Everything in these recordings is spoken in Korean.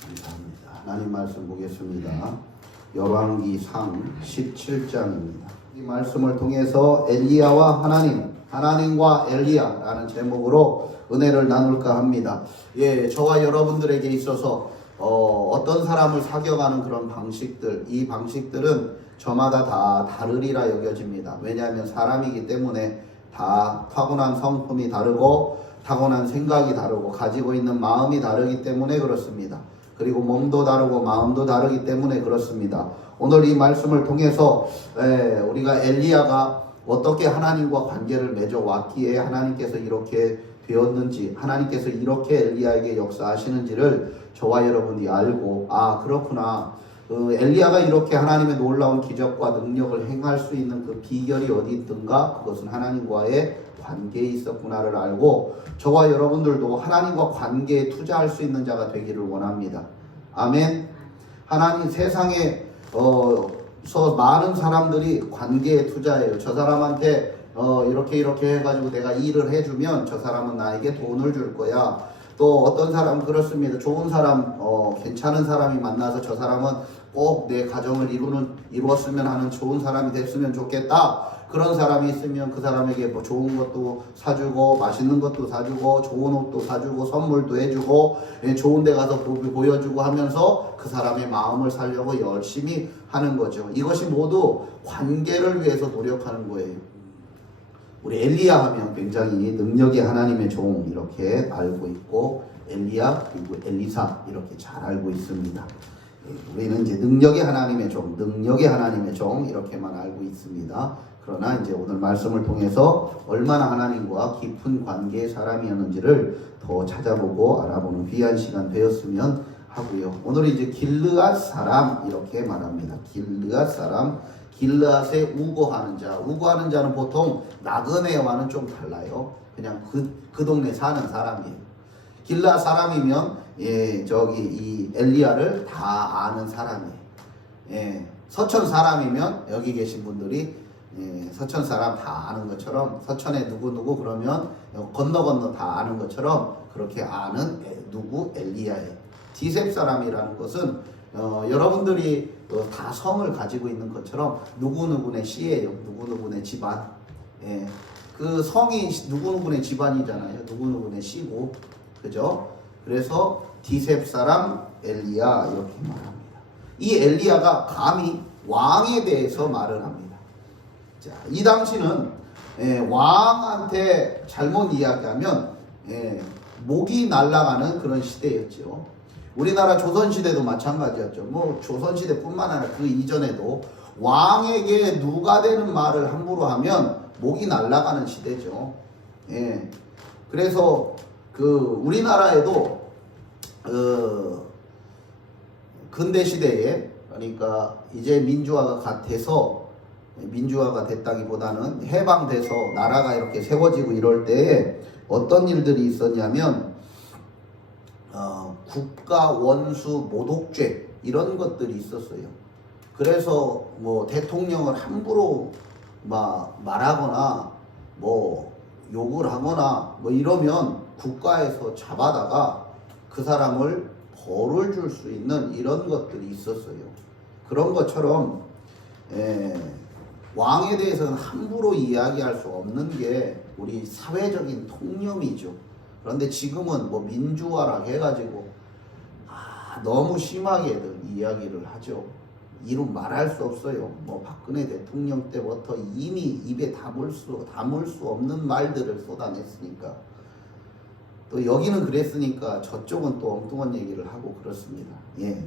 감사합니다. 하나님 말씀 보겠습니다. 열왕기상 17장입니다. 이 말씀을 통해서 엘리야와 하나님과 엘리야라는 제목으로 은혜를 나눌까 합니다. 저와 여러분들에게 있어서 어떤 사람을 사격하는 그런 방식들, 이 방식들은 저마다 다 다르리라 여겨집니다. 왜냐하면 사람이기 때문에 다 타고난 성품이 다르고 타고난 생각이 다르고 가지고 있는 마음이 다르기 때문에 그렇습니다. 그리고 몸도 다르고 마음도 다르기 때문에 그렇습니다. 오늘 이 말씀을 통해서 우리가 엘리야가 어떻게 하나님과 관계를 맺어왔기에 하나님께서 이렇게 되었는지, 하나님께서 이렇게 엘리야에게 역사하시는지를 저와 여러분이 알고, 그렇구나, 엘리야가 이렇게 하나님의 놀라운 기적과 능력을 행할 수 있는 그 비결이 어디 있던가, 그것은 하나님과의 관계에 있었구나를 알고, 저와 여러분들도 하나님과 관계에 투자할 수 있는 자가 되기를 원합니다. 아멘. 하나님, 세상에 많은 사람들이 관계에 투자해요. 저 사람한테 이렇게 해가지고 내가 일을 해주면 저 사람은 나에게 돈을 줄 거야. 또 어떤 사람 그렇습니다. 좋은 사람, 괜찮은 사람이 만나서 저 사람은 꼭 내 가정을 이루었으면 하는 좋은 사람이 됐으면 좋겠다. 그런 사람이 있으면 그 사람에게 뭐 좋은 것도 사주고, 맛있는 것도 사주고, 좋은 옷도 사주고, 선물도 해주고, 좋은 데 가서 보여주고 하면서 그 사람의 마음을 살려고 열심히 하는 거죠. 이것이 모두 관계를 위해서 노력하는 거예요. 우리 엘리야 하면 굉장히 능력이 하나님의 종 이렇게 알고 있고, 엘리야 그리고 엘리사 이렇게 잘 알고 있습니다. 우리는 이제 능력의 하나님의 종 이렇게만 알고 있습니다. 그러나 이제 오늘 말씀을 통해서 얼마나 하나님과 깊은 관계의 사람이었는지를 더 찾아보고 알아보는 귀한 시간 되었으면 하고요. 오늘 이제 길르앗 사람 이렇게 말합니다. 길르앗 사람, 길르앗에 우거하는 자. 우거하는 자는 보통 나그네와는 좀 달라요. 그냥 그 동네 사는 사람이에요. 길르앗 사람이면 이 엘리야를 다 아는 사람이에요. 서천 사람이면 여기 계신 분들이 서천 사람 다 아는 것처럼, 서천에 누구 그러면 건너 다 아는 것처럼 그렇게 아는 누구 엘리야예요. 디셉 사람이라는 것은 여러분들이 다 성을 가지고 있는 것처럼 누구누구네 씨예요. 누구누구네 집안. 그 성이 누구누구네 집안이잖아요. 누구누구네 씨고, 그죠? 그래서 디셉 사람 엘리야 이렇게 말합니다. 이 엘리야가 감히 왕에 대해서 말을 합니다. 자, 이 당시는 왕한테 잘못 이야기하면 목이 날아가는 그런 시대였죠. 우리나라 조선시대도 마찬가지였죠. 뭐 조선시대뿐만 아니라 그 이전에도 왕에게 누가 되는 말을 함부로 하면 목이 날아가는 시대죠. 그래서 우리나라에도 근대 시대에, 그러니까 이제 민주화가 됐다기보다는 해방돼서 나라가 이렇게 세워지고 이럴 때에 어떤 일들이 있었냐면 국가 원수 모독죄 이런 것들이 있었어요. 그래서 뭐 대통령을 함부로 말하거나 뭐 욕을 하거나 뭐 이러면 국가에서 잡아다가 그 사람을 벌을 줄 수 있는 이런 것들이 있었어요. 그런 것처럼 왕에 대해서는 함부로 이야기할 수 없는 게 우리 사회적인 통념이죠. 그런데 지금은 뭐 민주화라 해가지고 너무 심하게들 이야기를 하죠. 이루 말할 수 없어요. 뭐 박근혜 대통령 때부터 이미 입에 담을 수 없는 말들을 쏟아냈으니까, 또 여기는 그랬으니까 저쪽은 또 엉뚱한 얘기를 하고 그렇습니다.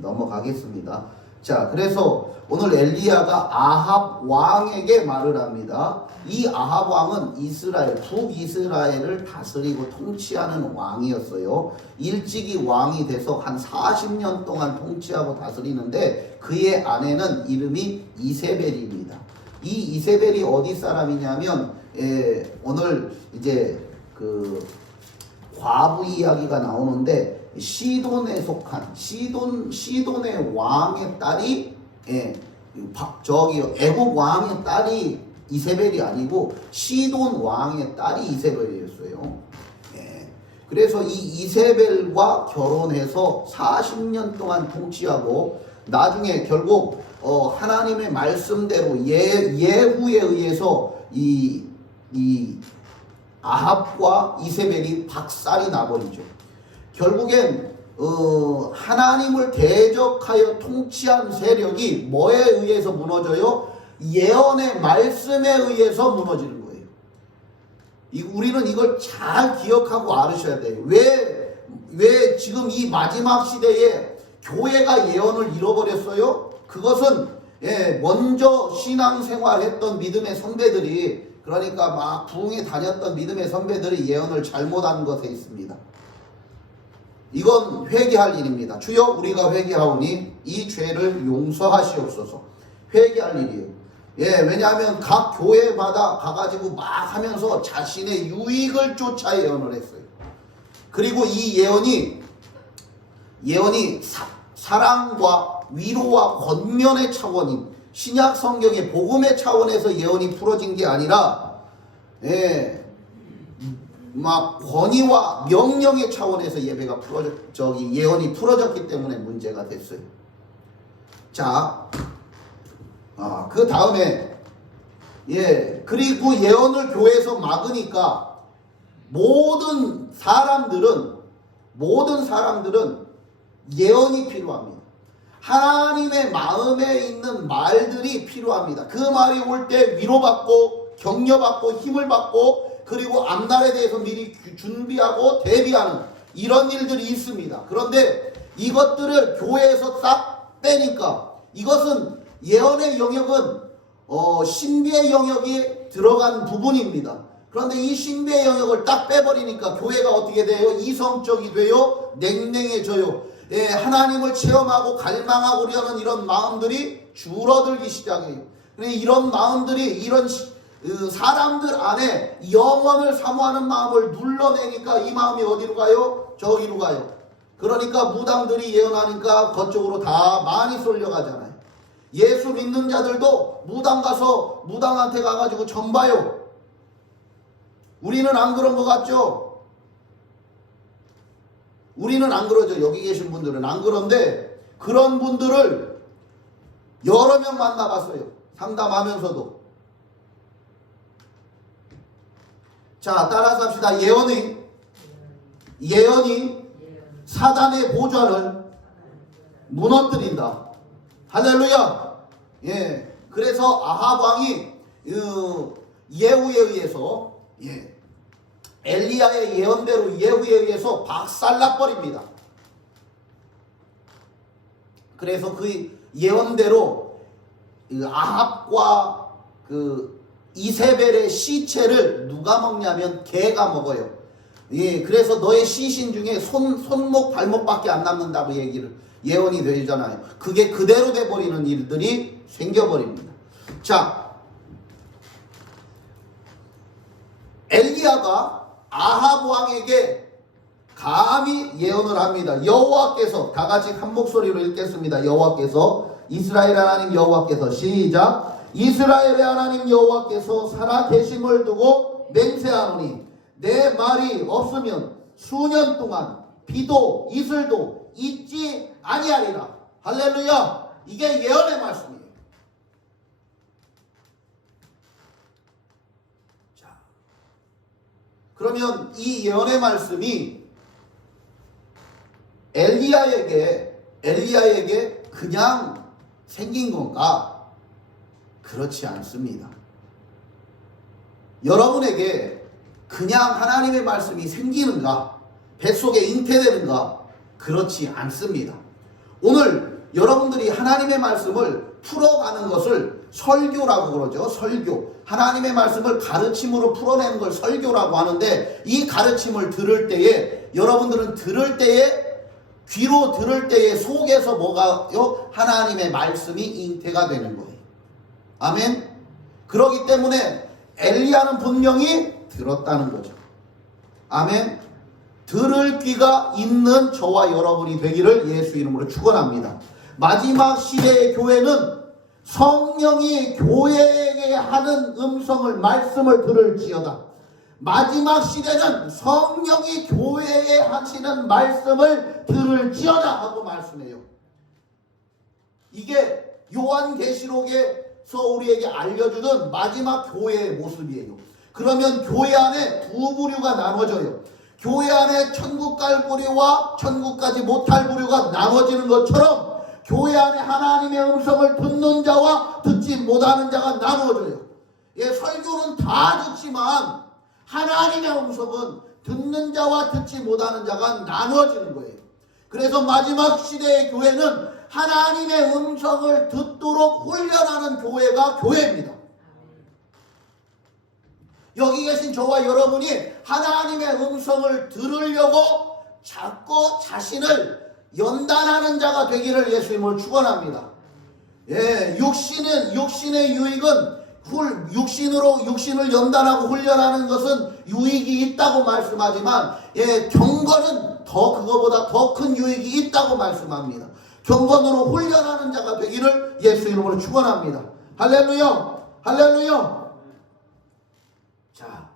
넘어가겠습니다. 자, 그래서 오늘 엘리야가 아합 왕에게 말을 합니다. 이 아합 왕은 북이스라엘을 다스리고 통치하는 왕이었어요. 일찍이 왕이 돼서 한 40년 동안 통치하고 다스리는데 그의 아내는 이름이 이세벨입니다. 이 이세벨이 어디 사람이냐면 오늘 이제 과부 이야기가 나오는데 시돈에 속한 시돈의 왕의 딸이 애국 왕의 딸이 이세벨이 아니고 시돈 왕의 딸이 이세벨이었어요. 그래서 이 이세벨과 결혼해서 40년 동안 통치하고 나중에 결국 하나님의 말씀대로 예후에 의해서 이 아합과 이세벨이 박살이 나버리죠. 결국엔 하나님을 대적하여 통치한 세력이 뭐에 의해서 무너져요? 예언의 말씀에 의해서 무너지는 거예요. 우리는 이걸 잘 기억하고 알으셔야 돼요. 왜 지금 이 마지막 시대에 교회가 예언을 잃어버렸어요? 그것은 먼저 신앙생활했던 믿음의 선배들이, 그러니까 막 부흥에 다녔던 믿음의 선배들이 예언을 잘못한 것에 있습니다. 이건 회개할 일입니다. 주여 우리가 회개하오니 이 죄를 용서하시옵소서. 회개할 일이에요. 왜냐하면 각 교회마다 가가지고 막 하면서 자신의 유익을 쫓아 예언을 했어요. 그리고 이 예언이 사랑과 위로와 권면의 차원인 신약 성경의 복음의 차원에서 예언이 풀어진 게 아니라 막 권위와 명령의 차원에서 예언이 풀어졌기 때문에 문제가 됐어요. 자, 그 다음에 그리고 예언을 교회에서 막으니까 모든 사람들은 예언이 필요합니다. 하나님의 마음에 있는 말들이 필요합니다. 그 말이 올 때 위로받고 격려받고 힘을 받고, 그리고 앞날에 대해서 미리 준비하고 대비하는 이런 일들이 있습니다. 그런데 이것들을 교회에서 딱 빼니까, 이것은 예언의 영역은 신비의 영역이 들어간 부분입니다. 그런데 이 신비의 영역을 딱 빼버리니까 교회가 어떻게 돼요? 이성적이 돼요? 냉랭해져요. 하나님을 체험하고 갈망하고려는 이런 마음들이 줄어들기 시작해요. 이런 마음들이, 이런 사람들 안에 영원을 사모하는 마음을 눌러내니까 이 마음이 어디로 가요? 저기로 가요. 그러니까 무당들이 예언하니까 그쪽으로 다 많이 쏠려가잖아요. 예수 믿는 자들도 무당 가서 무당한테 가가지고 점 봐요. 우리는 안 그런 것 같죠? 우리는 안 그러죠. 여기 계신 분들은 안 그런데, 그런 분들을 여러 명 만나봤어요. 상담하면서도. 자, 따라서 합시다. 예언이 사단의 보좌를 무너뜨린다. 할렐루야. 그래서 아합 왕이 예후에 의해서 엘리야의 예언대로 예후에 의해서 박살나버립니다. 그래서 그 예언대로 아합과 이세벨의 시체를 누가 먹냐면 개가 먹어요. 그래서 너의 시신 중에 손목 발목밖에 안 남는다고 예언이 되잖아요. 그게 그대로 돼버리는 일들이 생겨버립니다. 자, 엘리야가 아합 왕에게 감히 예언을 합니다. 여호와께서, 다 같이 한 목소리로 읽겠습니다. 여호와께서, 이스라엘 하나님 여호와께서, 시작. 이스라엘의 하나님 여호와께서 살아계심을 두고 맹세하노니 내 말이 없으면 수년 동안 비도 이슬도 있지 아니하리라. 할렐루야. 이게 예언의 말씀이에요. 자, 그러면 이 예언의 말씀이 엘리야에게 그냥 생긴 건가? 그렇지 않습니다. 여러분에게 그냥 하나님의 말씀이 생기는가? 뱃속에 잉태되는가? 그렇지 않습니다. 오늘 여러분들이 하나님의 말씀을 풀어가는 것을 설교라고 그러죠. 설교. 하나님의 말씀을 가르침으로 풀어내는 걸 설교라고 하는데, 이 가르침을 들을 때에 여러분들은 귀로 들을 때에 속에서 뭐가요? 하나님의 말씀이 잉태가 되는 거예요. 아멘. 그렇기 때문에 엘리야는 분명히 들었다는 거죠. 아멘. 들을 귀가 있는 저와 여러분이 되기를 예수 이름으로 축원합니다. 마지막 시대의 교회는 성령이 교회에게 하는 음성을, 말씀을 들을지어다. 마지막 시대는 성령이 교회에 하시는 말씀을 들을지어다 하고 말씀해요. 이게 요한계시록에서 우리에게 알려주는 마지막 교회의 모습이에요. 그러면 교회 안에 두 부류가 나눠져요. 교회 안에 천국 갈 부류와 천국 가지 못할 부류가 나눠지는 것처럼 교회 안에 하나님의 음성을 듣는 자와 듣지 못하는 자가 나누어져요. 설교는 다 듣지만 하나님의 음성은 듣는 자와 듣지 못하는 자가 나누어지는 거예요. 그래서 마지막 시대의 교회는 하나님의 음성을 듣도록 훈련하는 교회가 교회입니다. 여기 계신 저와 여러분이 하나님의 음성을 들으려고 자꾸 자신을 연단하는 자가 되기를 예수님을 축원합니다. 육신의 유익은 육신을 연단하고 훈련하는 것은 유익이 있다고 말씀하지만 경건은 그거보다 더 큰 유익이 있다고 말씀합니다. 경건으로 훈련하는 자가 되기를 예수 이름으로 축원합니다. 할렐루야, 할렐루야. 자,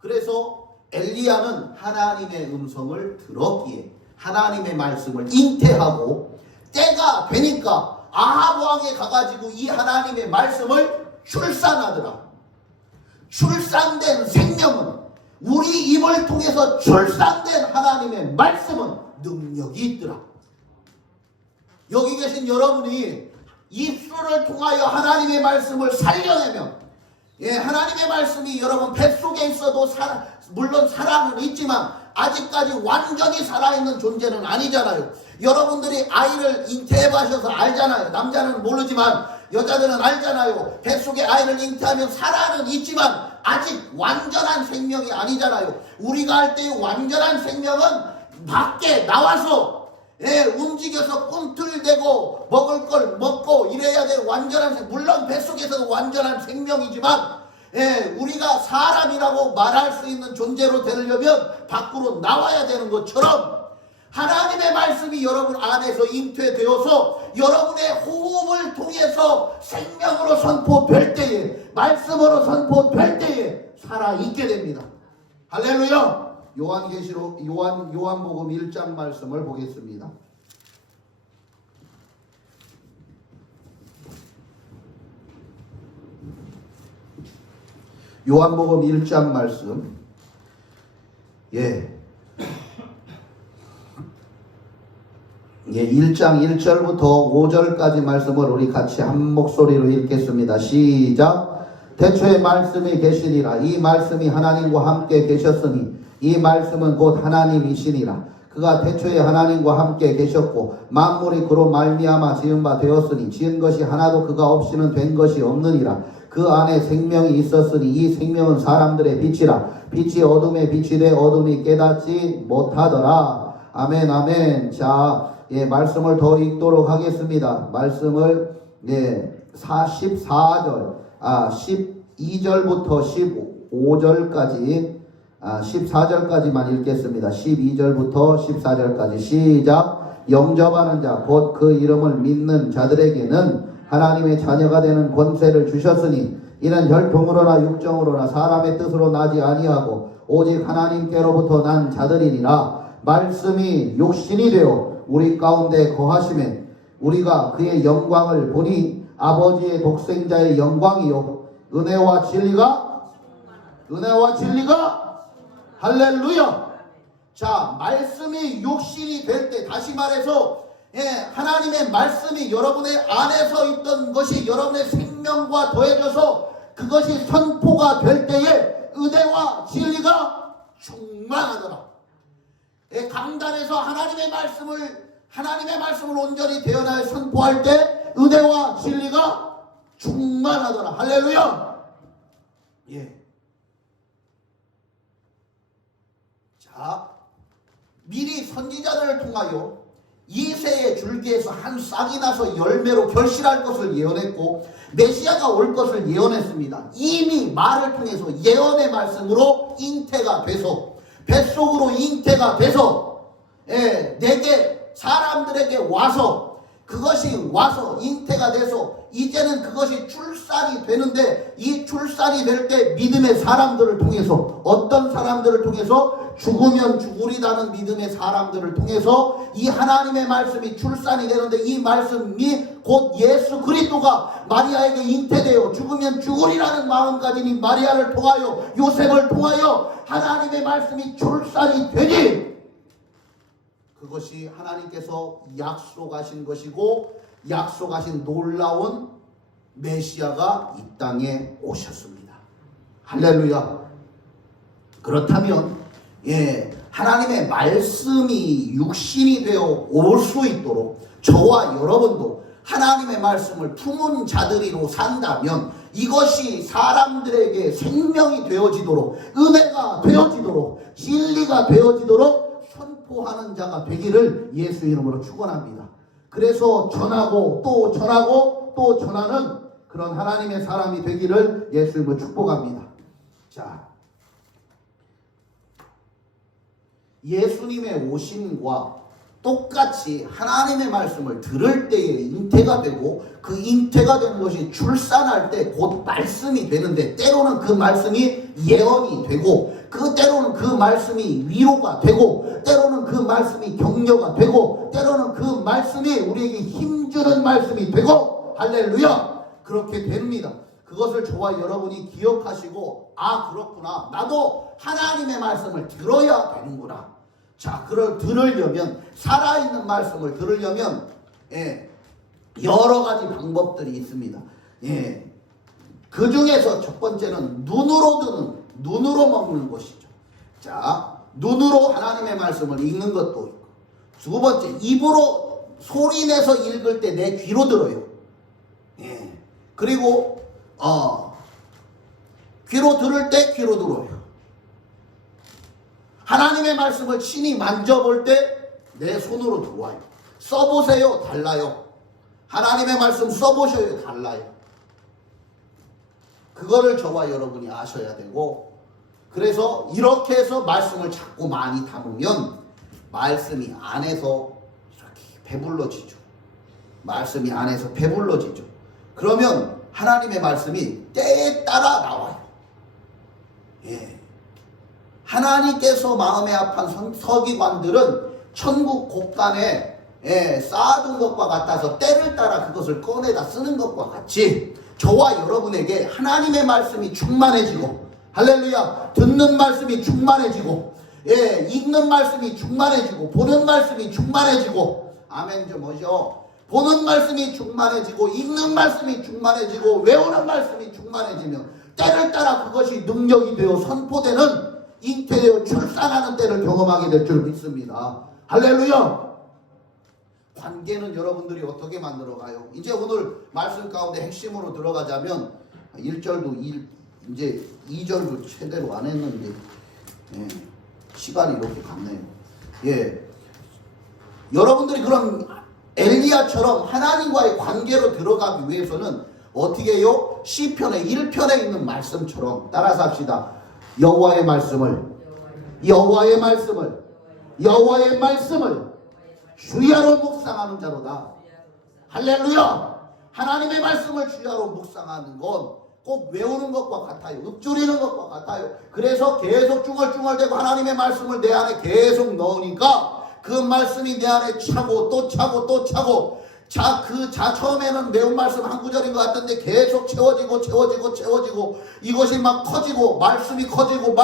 그래서 엘리야는 하나님의 음성을 들었기에 하나님의 말씀을 잉태하고 때가 되니까 아합 왕에 가가지고 이 하나님의 말씀을 출산하더라. 출산된 생명은, 우리 입을 통해서 출산된 하나님의 말씀은 능력이 있더라. 여기 계신 여러분이 입술을 통하여 하나님의 말씀을 살려내면, 하나님의 말씀이 여러분 뱃속에 있어도 물론 살아는 있지만 아직까지 완전히 살아있는 존재는 아니잖아요. 여러분들이 아이를 잉태해봐셔서 알잖아요. 남자는 모르지만 여자들은 알잖아요. 뱃속에 아이를 잉태하면 살아는 있지만 아직 완전한 생명이 아니잖아요. 우리가 할 때 완전한 생명은 밖에 나와서 움직여서 꿈틀대고 먹을 걸 먹고 이래야 될 완전한 생명. 물론 뱃속에서도 완전한 생명이지만 우리가 사람이라고 말할 수 있는 존재로 되려면 밖으로 나와야 되는 것처럼 하나님의 말씀이 여러분 안에서 잉태되어서 여러분의 호흡을 통해서 생명으로 선포될 때에, 말씀으로 선포될 때에 살아있게 됩니다. 할렐루야. 요한복음 1장 말씀을 보겠습니다. 요한복음 1장 말씀. 1장 1절부터 5절까지 말씀을 우리 같이 한 목소리로 읽겠습니다. 시작. 태초에 말씀이 계시니라. 이 말씀이 하나님과 함께 계셨으니 이 말씀은 곧 하나님이시니라. 그가 태초에 하나님과 함께 계셨고 만물이 그로 말미암아 지은 바 되었으니 지은 것이 하나도 그가 없이는 된 것이 없느니라. 그 안에 생명이 있었으니 이 생명은 사람들의 빛이라. 빛이 어둠에 빛이 돼 어둠이 깨닫지 못하더라. 아멘, 아멘. 자, 말씀을 더 읽도록 하겠습니다. 말씀을 14절, 12절부터 15절까지, 14절까지만 읽겠습니다. 12절부터 14절까지 시작. 영접하는 자, 곧 그 이름을 믿는 자들에게는 하나님의 자녀가 되는 권세를 주셨으니 이는 혈통으로나 육정으로나 사람의 뜻으로 나지 아니하고 오직 하나님께로부터 난 자들이니라. 말씀이 육신이 되어 우리 가운데 거하심에 우리가 그의 영광을 보니 아버지의 독생자의 영광이요 은혜와 진리가 할렐루야. 자, 말씀이 육신이 될 때, 다시 말해서 하나님의 말씀이 여러분의 안에서 있던 것이 여러분의 생명과 더해져서 그것이 선포가 될 때에 은혜와 진리가 충만하더라. 강단에서 하나님의 말씀을 온전히 대언하여 선포할 때 은혜와 진리가 충만하더라. 할렐루야. 자, 미리 선지자들을 통하여 이새의 줄기에서 한 싹이 나서 열매로 결실할 것을 예언했고 메시아가 올 것을 예언했습니다. 이미 말을 통해서 예언의 말씀으로 잉태가 돼서 뱃속으로 잉태가 돼서 내게 사람들에게 와서 그것이 와서 잉태가 돼서 이제는 그것이 출산이 되는데, 이 출산이 될 때 믿음의 사람들을 통해서, 어떤 사람들을 통해서? 죽으면 죽으리라는 믿음의 사람들을 통해서 이 하나님의 말씀이 출산이 되는데, 이 말씀이 곧 예수 그리스도가 마리아에게 잉태되어 죽으면 죽으리라는 마음가짐이 마리아를 통하여, 요셉을 통하여 하나님의 말씀이 출산이 되니, 그것이 하나님께서 약속하신 것이고, 약속하신 놀라운 메시아가 이 땅에 오셨습니다. 할렐루야. 그렇다면 하나님의 말씀이 육신이 되어 올 수 있도록 저와 여러분도 하나님의 말씀을 품은 자들이로 산다면, 이것이 사람들에게 생명이 되어지도록, 은혜가 되어지도록, 진리가 되어지도록 선포하는 자가 되기를 예수 이름으로 축원합니다. 그래서 전하고 또 전하고 또 전하는 그런 하나님의 사람이 되기를 예수 이름으로 축복합니다. 자, 예수님의 오심과 똑같이 하나님의 말씀을 들을 때에 잉태가 되고, 그 잉태가 된 것이 출산할 때 곧 말씀이 되는데, 때로는 그 말씀이 예언이 되고, 때로는 그 말씀이 위로가 되고, 때로는 그 말씀이 격려가 되고, 때로는 그 말씀이 우리에게 힘주는 말씀이 되고, 할렐루야! 그렇게 됩니다. 그것을 저와 여러분이 기억하시고, 아 그렇구나, 나도 하나님의 말씀을 들어야 되는구나. 자, 그걸 들으려면, 살아있는 말씀을 들으려면 여러 가지 방법들이 있습니다. 그 중에서 첫 번째는 눈으로 듣는, 눈으로 먹는 것이죠. 자, 눈으로 하나님의 말씀을 읽는 것도 있고, 두 번째, 입으로 소리내서 읽을 때 내 귀로 들어요. 그리고 귀로 들을 때 귀로 들어요. 하나님의 말씀을 친히 만져볼 때 내 손으로 들어와요. 써보세요. 달라요. 하나님의 말씀 써보셔요. 달라요. 그거를 저와 여러분이 아셔야 되고, 그래서 이렇게 해서 말씀을 자꾸 많이 담으면 말씀이 안에서 이렇게 배불러지죠. 말씀이 안에서 배불러지죠. 그러면 하나님의 말씀이 때에 따라 나와요. 하나님께서 마음에 합한 서기관들은 천국 곳간에 쌓아둔 것과 같아서 때를 따라 그것을 꺼내다 쓰는 것과 같이, 저와 여러분에게 하나님의 말씀이 충만해지고, 할렐루야, 듣는 말씀이 충만해지고, 읽는 말씀이 충만해지고, 보는 말씀이 충만해지고, 아멘 좀 하죠. 보는 말씀이 충만해지고, 읽는 말씀이 충만해지고, 외우는 말씀이 충만해지면 때를 따라 그것이 능력이 되어 선포되는, 잉태되어 출산하는 때를 경험하게 될 줄 믿습니다. 할렐루야. 관계는 여러분들이 어떻게 만들어가요? 이제 오늘 말씀 가운데 핵심으로 들어가자면, 1절도 이제 2절도 제대로 안 했는데 시간이 이렇게 갔네요. 여러분들이 그럼 엘리야처럼 하나님과의 관계로 들어가기 위해서는 어떻게 해요? 시편의 1편에 있는 말씀처럼 따라서 합시다. 여호와의 말씀을 주야로 묵상하는 자로다. 할렐루야. 하나님의 말씀을 주야로 묵상하는 건 꼭 외우는 것과 같아요. 읊조리는 것과 같아요. 그래서 계속 중얼중얼대고 하나님의 말씀을 내 안에 계속 넣으니까 그 말씀이 내 안에 차고 또 차고 또 차고, 처음에는 매운 말씀 한 구절인 것 같은데 계속 채워지고 이것이 막 커지고 말씀이 커지고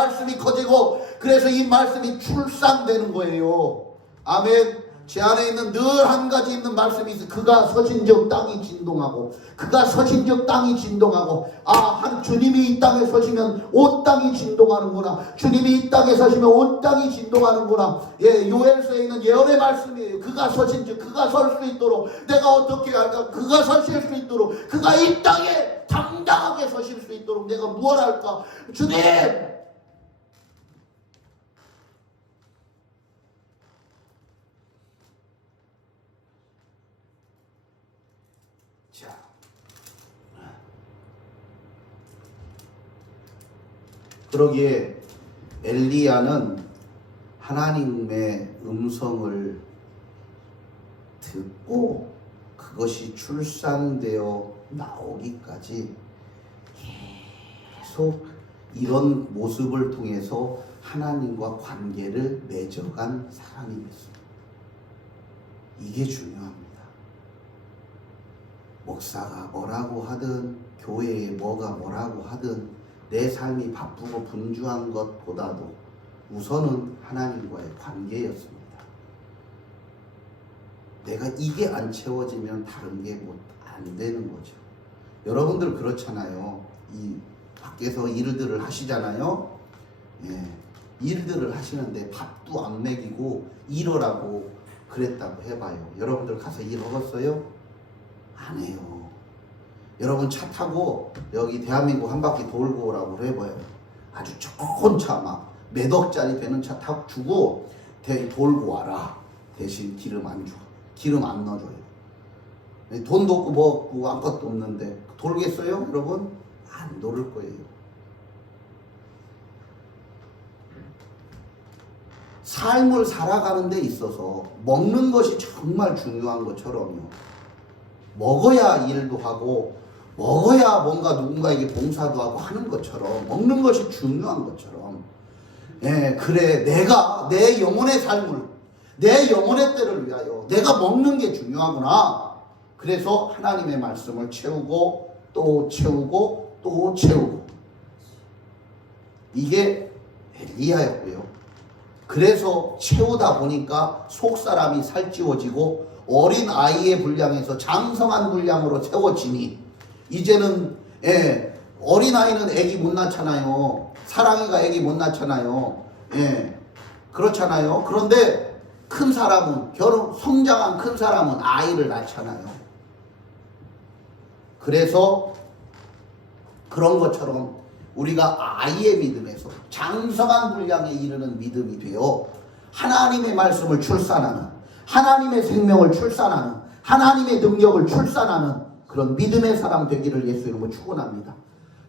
그래서 이 말씀이 출산되는 거예요. 아멘. 제 안에 있는 늘 한 가지 있는 말씀이 있어. 그가 서신적 땅이 진동하고, 주님이 이 땅에 서시면 온 땅이 진동하는구나. 주님이 이 땅에 서시면 온 땅이 진동하는구나. 요엘서에 있는 예언의 말씀이에요. 그가 서신즉, 그가 설 수 있도록 내가 어떻게 할까? 그가 서실 수 있도록, 그가 이 땅에 당당하게 서실 수 있도록 내가 무엇 할까? 주님! 자, 그러기에 엘리야는 하나님의 음성을 듣고 그것이 출산되어 나오기까지 계속 이런 모습을 통해서 하나님과 관계를 맺어간 사람이 됐습니다. 이게 중요합니다. 목사가 뭐라고 하든 교회에 뭐라고 하든 내 삶이 바쁘고 분주한 것보다도 우선은 하나님과의 관계였습니다. 내가 이게 안 채워지면 다른 게 안 되는 거죠. 여러분들 그렇잖아요. 이 밖에서 일들을 하시잖아요. 예, 일들을 하시는데 밥도 안 먹이고 일하라고 그랬다고 해봐요. 여러분들 가서 일하겠어요? 안 해요. 여러분 차 타고 여기 대한민국 한 바퀴 돌고 오라고 해봐요. 아주 좋은 차 막 몇 억짜리 되는 차 타고 주고 돌고 와라. 대신 기름 안 줘. 기름 안 넣어줘요. 돈도 없고 뭐 없고 아무것도 없는데 돌겠어요? 여러분? 안 돌을 거예요. 삶을 살아가는 데 있어서 먹는 것이 정말 중요한 것처럼요. 먹어야 일도 하고 먹어야 뭔가 누군가에게 봉사도 하고 하는 것처럼 먹는 것이 중요한 것처럼 예, 그래 내가 내 영혼의 삶을 내 영혼의 때를 위하여 내가 먹는 게 중요하구나. 그래서 하나님의 말씀을 채우고 또 채우고 또 채우고 이게 엘리야였고요. 그래서 채우다 보니까 속사람이 살찌워지고 어린 아이의 분량에서 장성한 분량으로 채워지니 이제는 어린 아이는 애기 못 낳잖아요. 사랑이가 애기 못 낳잖아요. 그렇잖아요. 그런데 큰 사람은 성장한 큰 사람은 아이를 낳잖아요. 그래서 그런 것처럼 우리가 아이의 믿음에서 장성한 분량에 이르는 믿음이 되어 하나님의 말씀을 출산하는 하나님의 생명을 출산하는 하나님의 능력을 출산하는 그런 믿음의 사람 되기를 예수 이름으로 축원합니다.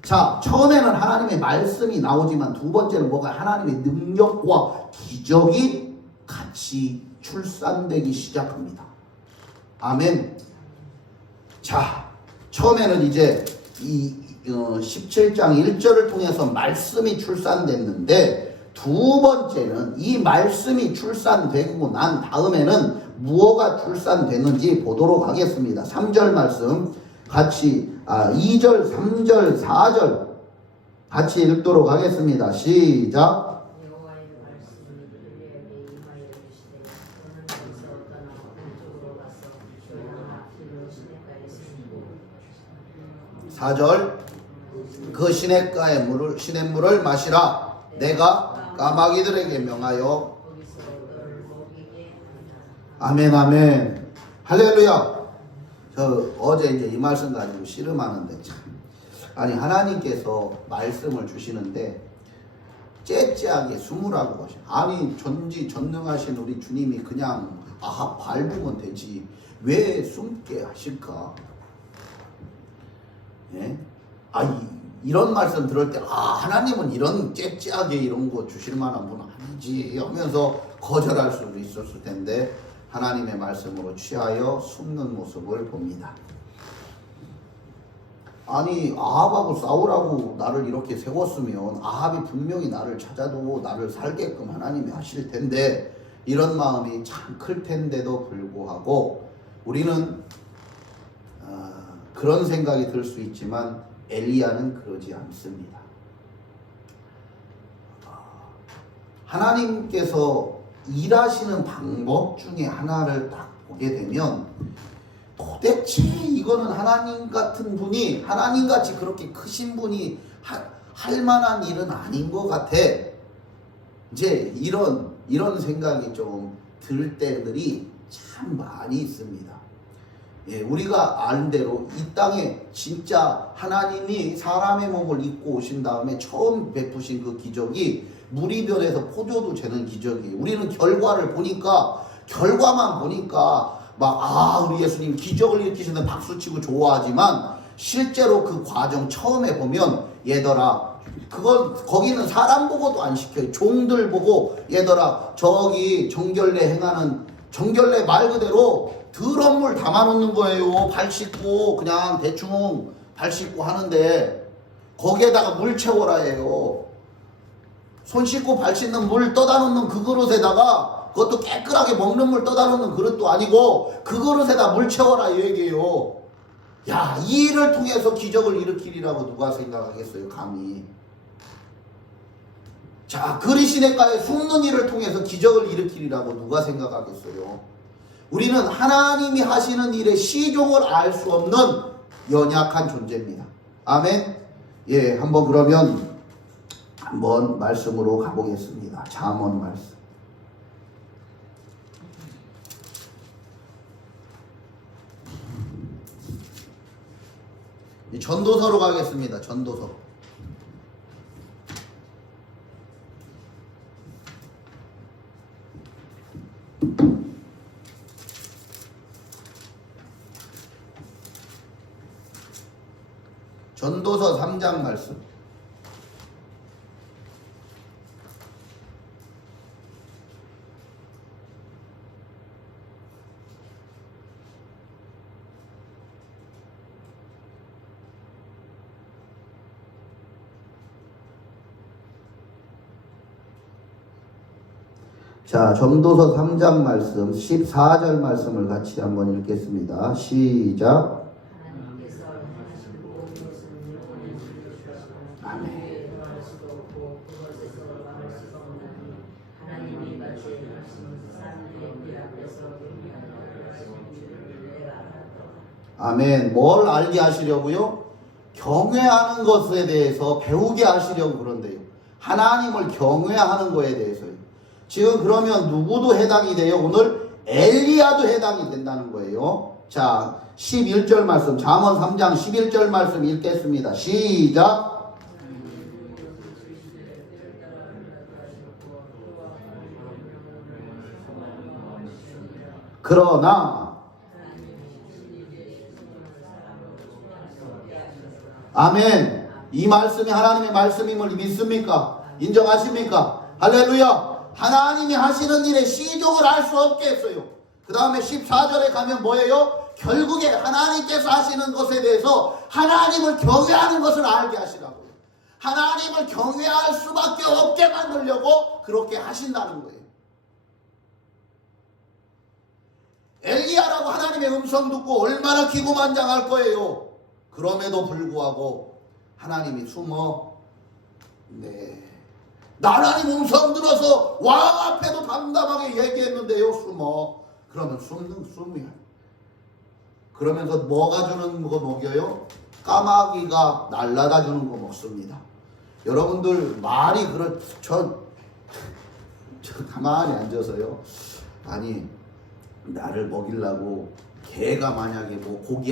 자, 처음에는 하나님의 말씀이 나오지만 두 번째는 뭐가 하나님의 능력과 기적이 같이 출산되기 시작합니다. 아멘. 자, 처음에는 이제 이 17장 1절을 통해서 말씀이 출산됐는데 두 번째는 이 말씀이 출산되고 난 다음에는 무엇가 출산됐는지 보도록 하겠습니다. 3절 말씀 같이 2절, 3절, 4절 같이 읽도록 하겠습니다. 시작. 4절 그 시냇가의 시냇물을 마시라. 내가 까마귀들에게 명하여 아멘 아멘 할렐루야. 저 어제 이제 이 말씀 가지고 씨름하는데 참 아니 하나님께서 말씀을 주시는데 째째하게 숨으라고 하셔. 아니 전지전능하신 우리 주님이 그냥 밟으면 되지 왜 숨게 하실까? 예? 이런 말씀 들을 때 하나님은 이런 째째하게 이런 거 주실 만한 분은 아니지 하면서 거절할 수도 있었을 텐데 하나님의 말씀으로 취하여 숨는 모습을 봅니다. 아니 아합하고 싸우라고 나를 이렇게 세웠으면 아합이 분명히 나를 찾아도 나를 살게끔 하나님이 하실 텐데 이런 마음이 참 클 텐데도 불구하고 우리는 그런 생각이 들 수 있지만 엘리야는 그러지 않습니다. 하나님께서 일하시는 방법 중에 하나를 딱 보게 되면 도대체 이거는 하나님 같은 분이 하나님같이 그렇게 크신 분이 할 만한 일은 아닌 것 같아. 이제 이런 생각이 좀 들 때들이 참 많이 있습니다. 예, 우리가 아는 대로 이 땅에 진짜 하나님이 사람의 몸을 입고 오신 다음에 처음 베푸신 그 기적이 무리변에서 포도도 재는 기적이에요. 우리는 결과만 보니까 우리 예수님 기적을 일으키시는 박수치고 좋아하지만 실제로 그 과정 처음에 보면 얘들아 거기는 사람 보고도 안 시켜요. 종들 보고 얘들아 저기 정결례 행하는 정결례 말 그대로 더러운 물 담아놓는 거예요. 발 씻고 그냥 대충 발 씻고 하는데 거기에다가 물 채워라 해요. 손 씻고 발 씻는 물 떠다 놓는 그 그릇에다가, 그것도 깨끗하게 먹는 물 떠다 놓는 그릇도 아니고 그 그릇에다 물 채워라 이 얘기예요. 야, 이 일을 통해서 기적을 일으키리라고 누가 생각하겠어요, 감히. 자, 그리시네가에 숨는 일을 통해서 기적을 일으키리라고 누가 생각하겠어요. 우리는 하나님이 하시는 일의 시종을 알 수 없는 연약한 존재입니다. 아멘. 예, 한번 그러면 한번 말씀으로 가보겠습니다. 잠언 말씀. 전도서로 가겠습니다. 전도서. 전도서 3장 말씀. 자, 전도서 3장 말씀 14절 말씀을 같이 한번 읽겠습니다. 시작. 아멘. 뭘 알게 하시려고요? 경외하는 것에 대해서 배우게 하시려고 그런데요. 하나님을 경외하는 것에 대해서요. 지금 그러면 누구도 해당이 돼요? 오늘 엘리야도 해당이 된다는 거예요. 자, 11절 말씀, 잠언 3장 11절 말씀 읽겠습니다. 시작. 그러나 아멘. 이 말씀이 하나님의 말씀임을 믿습니까? 인정하십니까? 할렐루야. 하나님이 하시는 일의 시종을 알 수 없게 했어요. 그 다음에 14절에 가면 뭐예요? 결국에 하나님께서 하시는 것에 대해서 하나님을 경외하는 것을 알게 하시라고요. 하나님을 경외할 수밖에 없게 만들려고 그렇게 하신다는 거예요. 엘리야라고 하나님의 음성 듣고 얼마나 기고만장할 거예요. 그럼에도 불구하고 하나님이 숨어, 하나님 음성 들어서 왕 앞에도 담담하게 얘기했는데요, 숨어. 그러면 숨이야. 그러면서 뭐가 주는 거 먹여요? 까마귀가 날라다 주는 거 먹습니다. 여러분들 말이 저 가만히 앉아서요. 아니, 나를 먹이려고 개가 만약에 뭐 고기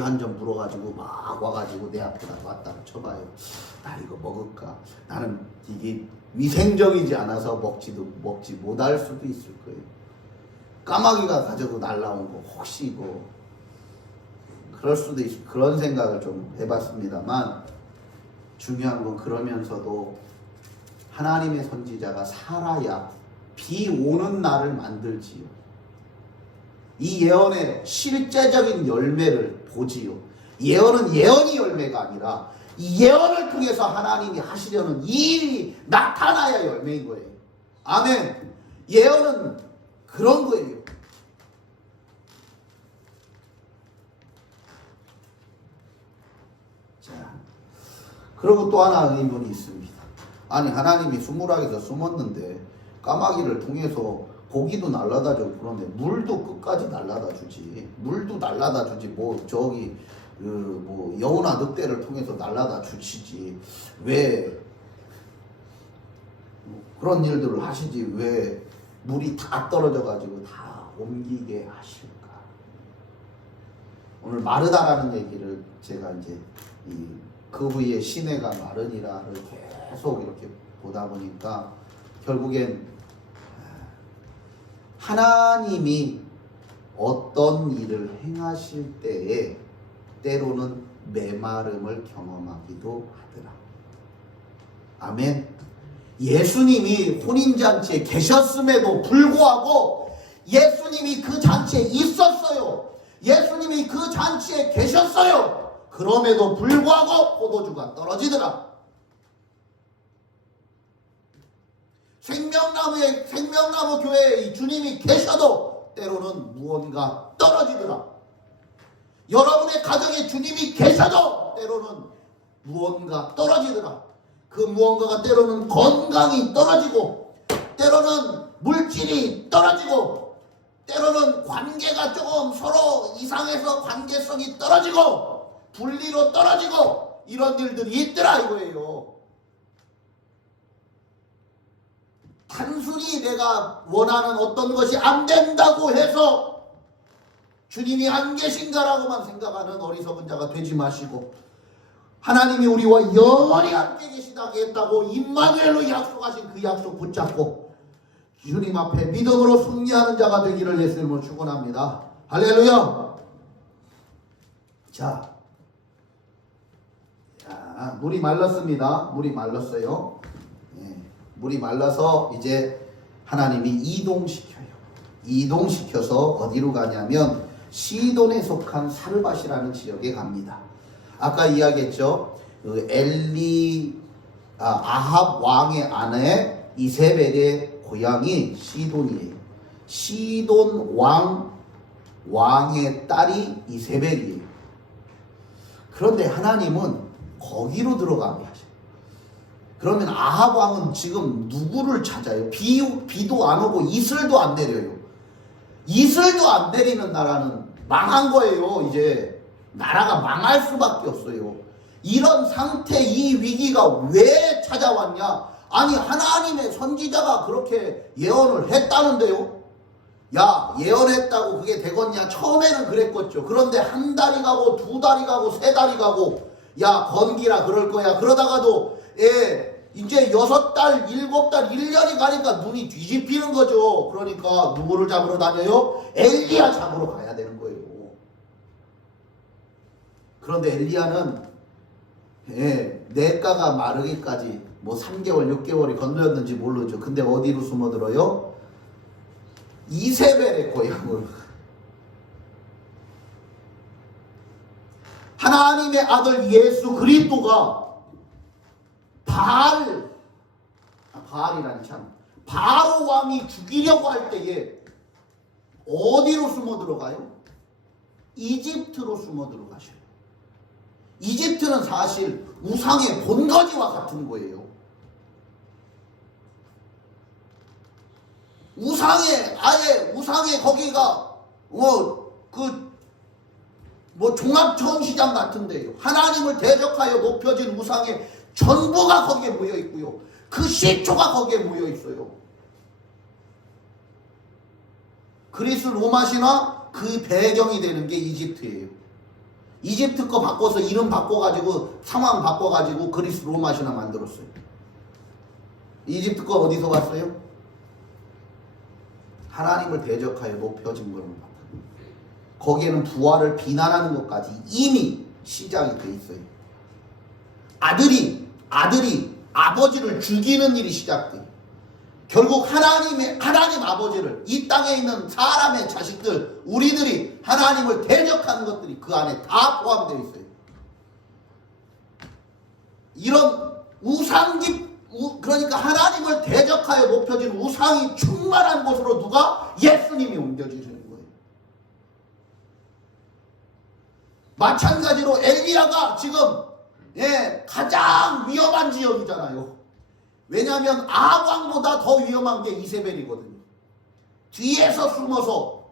한 점 물어가지고 막 와가지고 내 앞에다 놨다가 쳐봐요. 나 이거 먹을까? 나는 이게 위생적이지 않아서 먹지 못할 수도 있을 거예요. 까마귀가 가지고 날라온 거 혹시 이거 그럴 수도 있어. 그런 생각을 좀 해봤습니다만, 중요한 건 그러면서도 하나님의 선지자가 살아야 비 오는 날을 만들지요. 이 예언의 실제적인 열매를 보지요. 예언은 예언이 열매가 아니라 이 예언을 통해서 하나님이 하시려는 이 일이 나타나야 열매인 거예요. 아멘. 예언은 그런 거예요. 자, 그리고 또 하나 의문이 있습니다. 아니, 하나님이 수무락에서 숨었는데 까마귀를 통해서 고기도 날라다 주고 그런데 물도 끝까지 날라다 주지. 물도 날라다 주지. 여우나 늑대를 통해서 날라다 주시지. 왜 그런 일들을 하시지? 왜 물이 다 떨어져 가지고 다 옮기게 하실까? 오늘 마르다라는 얘기를 제가 이제 그 후에 시내가 마르니라를 계속 이렇게 보다 보니까 결국엔 하나님이 어떤 일을 행하실 때에 때로는 메마름을 경험하기도 하더라. 아멘. 예수님이 혼인잔치에 계셨음에도 불구하고 예수님이 그 잔치에 있었어요. 예수님이 그 잔치에 계셨어요. 그럼에도 불구하고 포도주가 떨어지더라. 생명나무 교회에 주님이 계셔도 때로는 무언가 떨어지더라. 여러분의 가정에 주님이 계셔도 때로는 무언가 떨어지더라. 그 무언가가 때로는 건강이 떨어지고, 때로는 물질이 떨어지고, 때로는 관계가 조금 서로 이상해서 관계성이 떨어지고, 분리로 떨어지고, 이런 일들이 있더라 이거예요. 단순히 내가 원하는 어떤 것이 안 된다고 해서 주님이 안 계신가라고만 생각하는 어리석은 자가 되지 마시고, 하나님이 우리와 영원히 함께 계시다고 했다고 임마누엘로 약속하신 그 약속 붙잡고 주님 앞에 믿음으로 승리하는 자가 되기를 예수님으로 축원합니다. 할렐루야. 자, 물이 말랐습니다. 물이 말랐어요. 물이 말라서 이제 하나님이 이동시켜요. 이동시켜서 어디로 가냐면 시돈에 속한 사르밧이라는 지역에 갑니다. 아까 이야기했죠. 아합 왕의 아내 이세벨의 고향이 시돈이에요. 시돈 왕의 딸이 이세벨이에요. 그런데 하나님은 거기로 들어가게 하셔요. 그러면 아합 왕은 지금 누구를 찾아요? 비도 안 오고 이슬도 안 내려요. 이슬도 안 내리는 나라는 망한 거예요. 이제 나라가 망할 수밖에 없어요. 이런 상태, 이 위기가 왜 찾아왔냐? 아니, 하나님의 선지자가 그렇게 예언을 했다는데요. 야, 예언했다고 그게 되겠냐? 처음에는 그랬겠죠. 그런데 한 달이 가고 두 달이 가고 세 달이 가고, 야, 건기라 그럴 거야. 그러다가도 이제 6달, 7달, 1년이 가니까 눈이 뒤집히는 거죠. 그러니까 누구를 잡으러 다녀요? 엘리야 잡으러 가야 되는 거예요. 그런데 엘리야는 냇가가 마르기까지 뭐 3개월, 6개월이 건너였는지 모르죠. 근데 어디로 숨어들어요? 이세벨의 고향으로. 하나님의 아들 예수 그리스도가 바알이라니 참, 바로 왕이 죽이려고 할 때에 어디로 숨어 들어가요? 이집트로 숨어 들어가셔요. 이집트는 사실 우상의 본거지와 같은 거예요. 우상의 거기가 종합전시장 같은데요. 하나님을 대적하여 높여진 우상의 전부가 거기에 모여 있고요. 그 시초가 거기에 모여 있어요. 그리스 로마 신화 그 배경이 되는 게 이집트예요. 이집트 거 바꿔서 이름 바꿔가지고 상황 바꿔가지고 그리스 로마 신화 만들었어요. 이집트 거 어디서 왔어요? 하나님을 대적하여 높여진 겁니다. 거기에는 부활을 비난하는 것까지 이미 시작이 돼 있어요. 아들이 아버지를 죽이는 일이 시작돼요. 결국 하나님 아버지를, 이 땅에 있는 사람의 자식들, 우리들이 하나님을 대적하는 것들이 그 안에 다 포함되어 있어요. 이런 그러니까 하나님을 대적하여 높여진 우상이 충만한 곳으로 누가? 예수님이 옮겨지시는 거예요. 마찬가지로 엘리야가 지금 가장 위험한 지역이잖아요. 왜냐하면 아합왕보다 더 위험한 게 이세벨이거든요. 뒤에서 숨어서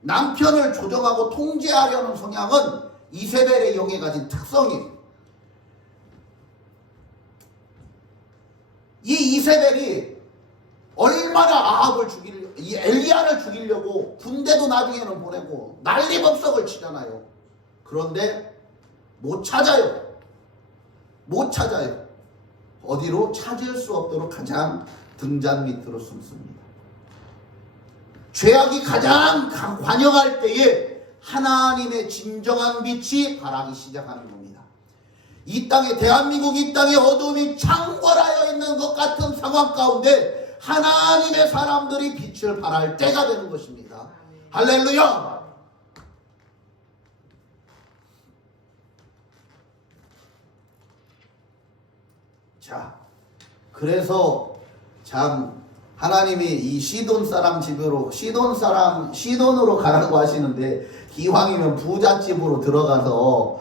남편을 조정하고 통제하려는 성향은 이세벨의 영에 가진 특성이에요. 이 이세벨이 얼마나 이 엘리야를 죽이려고 군대도 나중에는 보내고 난리법석을 치잖아요. 그런데 못 찾아요. 어디로? 찾을 수 없도록 가장 등잔 밑으로 숨습니다. 죄악이 가장 관영할 때에 하나님의 진정한 빛이 발하기 시작하는 겁니다. 이 땅에, 대한민국 이 땅에 어둠이 창궐하여 있는 것 같은 상황 가운데 하나님의 사람들이 빛을 발할 때가 되는 것입니다. 할렐루야! 자, 그래서 참 하나님이 이 시돈 사람 집으로 시돈으로 가라고 하시는데 기왕이면 부잣집으로 들어가서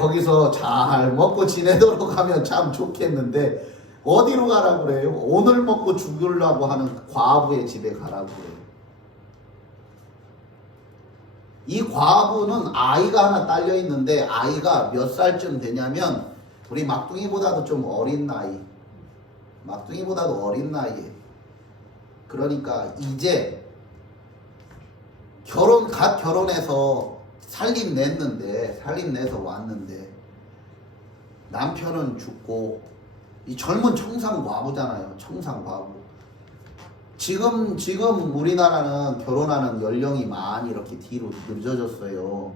거기서 잘 먹고 지내도록 하면 참 좋겠는데 어디로 가라고 그래요? 오늘 먹고 죽으려고 하는 과부의 집에 가라고 그래요. 이 과부는 아이가 하나 딸려 있는데 아이가 몇 살쯤 되냐면 우리 막둥이보다도 좀 어린 나이. 막둥이보다도 어린 나이에. 그러니까 이제 갓 결혼해서 살림 내서 왔는데 남편은 죽고 이 젊은 청상과부잖아요. 청상과부. 지금 우리나라는 결혼하는 연령이 많이 이렇게 뒤로 늦어졌어요.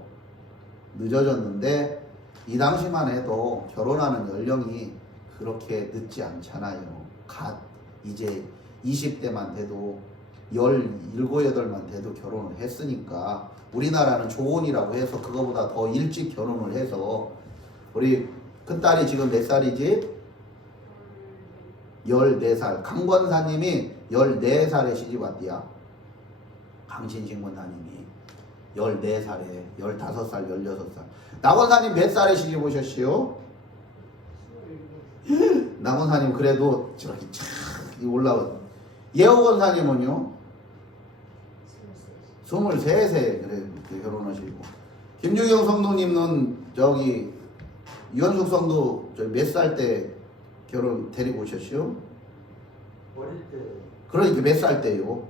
늦어졌는데 이 당시만 해도 결혼하는 연령이 그렇게 늦지 않잖아요. 갓 이제 20대만 돼도 17, 8만 돼도 결혼을 했으니까 우리나라는 조혼이라고 해서 그거보다 더 일찍 결혼을 해서 우리 큰딸이 지금 몇 살이지? 14살. 강권사님이 14살에 시집 왔디야. 강신식 권사님이 14살에 15살, 16살. 나권사님 몇 살에 시집 오셨시오? 나권사님 그래도 저렇게 착 올라온. 예호권사님은요? 23세 그래 결혼하시고. 김주경 성도님은 저기 유현숙 성도 몇 살 때 결혼 데리고 오셨시오? 어릴 때. 그러니까 몇 살 때요?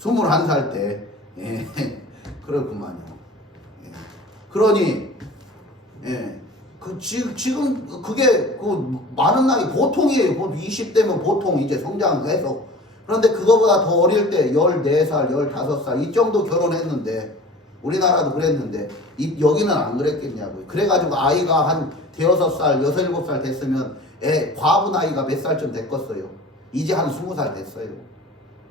21살 때. 예. 그렇구만요. 예. 그러니 지금 그게 많은 나이 보통이에요. 20대면 보통 이제 성장해서. 그런데 그거보다 더 어릴 때 14살, 15살 이 정도 결혼했는데 우리나라도 그랬는데 여기는 안 그랬겠냐고요. 그래가지고 아이가 한 6살, 6, 7살 됐으면 과부 나이가 몇 살쯤 됐겠어요. 이제 한 20살 됐어요.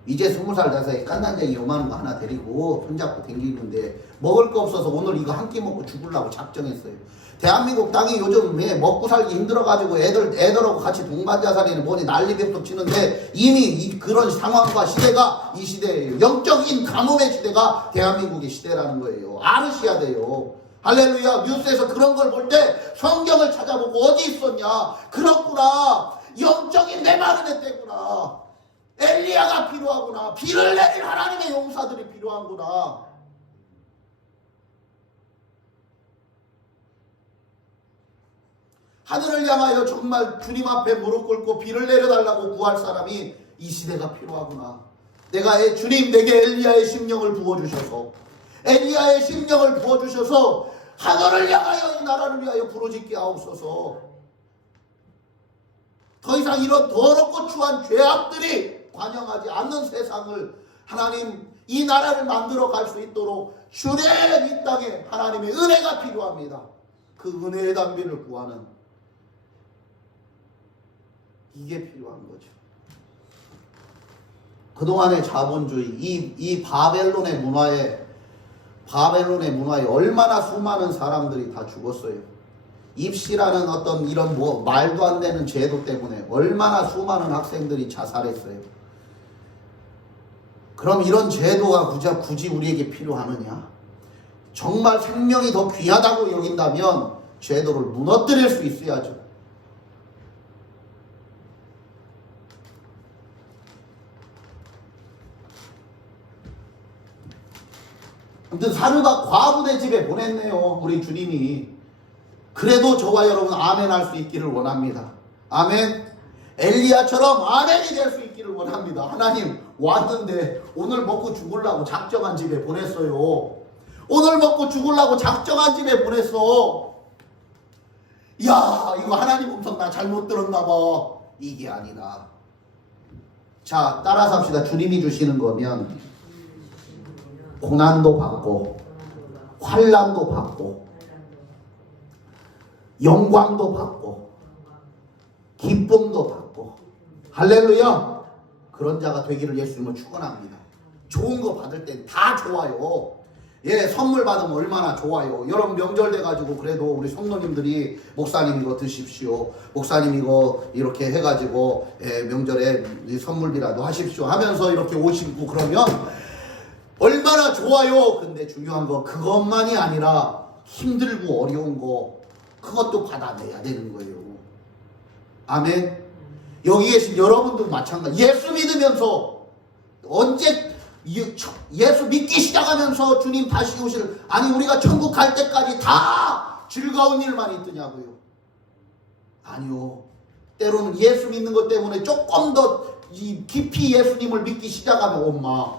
이제 20살 돼서 깐난쟁이 요만한 거 하나 데리고 손잡고 댕기는데 먹을 거 없어서 오늘 이거 한 끼 먹고 죽으려고 작정했어요. 대한민국 땅이 요즘 먹고 살기 힘들어가지고 애들하고 같이 동반자살이는 뭐니 난리배속 치는데 이미 그런 상황과 시대가 이 시대예요. 영적인 가뭄의 시대가 대한민국의 시대라는 거예요. 알으셔야 돼요. 할렐루야. 뉴스에서 그런 걸 볼 때 성경을 찾아보고 어디 있었냐. 그렇구나. 영적인 메마른 애 때구나. 엘리야가 필요하구나. 비를 내릴 하나님의 용사들이 필요한구나. 하늘을 향하여 정말 주님 앞에 무릎 꿇고 비를 내려달라고 구할 사람이 이 시대가 필요하구나. 주님 내게 엘리야의 심령을 부어주셔서 엘리야의 심령을 부어주셔서 하늘을 향하여 이 나라를 위하여 부르짖게 하옵소서. 더 이상 이런 더럽고 추한 죄악들이 관영하지 않는 세상을 하나님 이 나라를 만들어 갈 수 있도록 주님 이 땅에 하나님의 은혜가 필요합니다. 그 은혜의 담비를 구하는 이게 필요한 거죠. 그동안의 자본주의, 이 바벨론의 문화에 얼마나 수많은 사람들이 다 죽었어요. 입시라는 어떤 이런 말도 안 되는 제도 때문에 얼마나 수많은 학생들이 자살했어요. 그럼 이런 제도가 굳이 우리에게 필요하느냐? 정말 생명이 더 귀하다고 여긴다면 제도를 무너뜨릴 수 있어야죠. 아무튼 사르가 과부의 집에 보냈네요. 우리 주님이. 그래도 저와 여러분 아멘 할 수 있기를 원합니다. 아멘. 엘리야처럼 아멘이 될 수 있기를 원합니다. 하나님 왔는데 오늘 먹고 죽으려고 작정한 집에 보냈어요. 오늘 먹고 죽으려고 작정한 집에 보냈어. 야, 이거 하나님 음성 나 잘못 들었나 봐. 이게 아니다. 자, 따라서 합시다. 주님이 주시는 거면 고난도 받고 환난도 받고 영광도 받고 기쁨도 받고 할렐루야. 그런 자가 되기를 예수님은 축원합니다. 좋은 거 받을 땐 다 좋아요. 예, 선물 받으면 얼마나 좋아요. 여러분 명절 돼가지고 그래도 우리 성도님들이 목사님 이거 드십시오. 목사님 이거 이렇게 해가지고 예, 명절에 이 선물비라도 하십시오 하면서 이렇게 오시고 그러면 얼마나 좋아요. 근데 중요한 거 그것만이 아니라 힘들고 어려운 거 그것도 받아내야 되는 거예요. 아멘. 여기 계신 여러분도 마찬가지. 예수 믿으면서 언제 예수 믿기 시작하면서 주님 다시 오실 아니 우리가 천국 갈 때까지 다 즐거운 일만 있더냐고요. 아니요. 때로는 예수 믿는 것 때문에 조금 더 깊이 예수님을 믿기 시작하면 엄마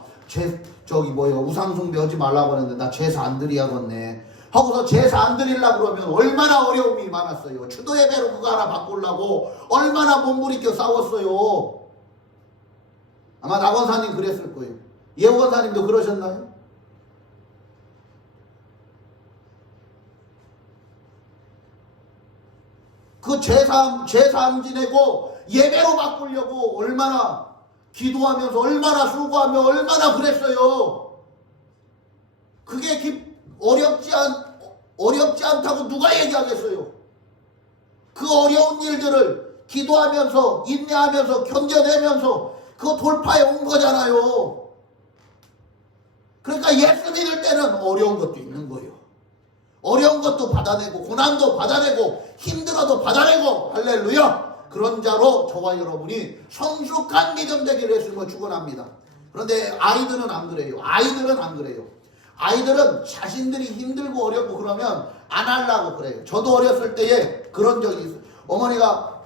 우상 숭배하지 말라고 하는데 나 제사 안 드려야겠네 하고서 제사 안 드리려고 그러면 얼마나 어려움이 많았어요. 추도 예배로 그거 하나 바꾸려고 얼마나 몸부리켜 싸웠어요. 아마 낙원사님 그랬을 거예요. 예원사님도 그러셨나요? 그 제사 안 지내고 예배로 바꾸려고 얼마나 기도하면서 얼마나 수고하며 얼마나 그랬어요. 그게 어렵지 않다고 누가 얘기하겠어요. 그 어려운 일들을 기도하면서 인내하면서 견뎌내면서 그거 돌파해 온 거잖아요. 그러니까 예수 믿을 때는 어려운 것도 있는 거예요. 어려운 것도 받아내고 고난도 받아내고 힘들어도 받아내고 할렐루야. 그런 자로 저와 여러분이 성숙한 믿음 되기를 예수님을 축원합니다. 그런데 아이들은 안 그래요. 아이들은 자신들이 힘들고 어렵고 그러면 안 하려고 그래요. 저도 어렸을 때에 그런 적이 있어요. 어머니가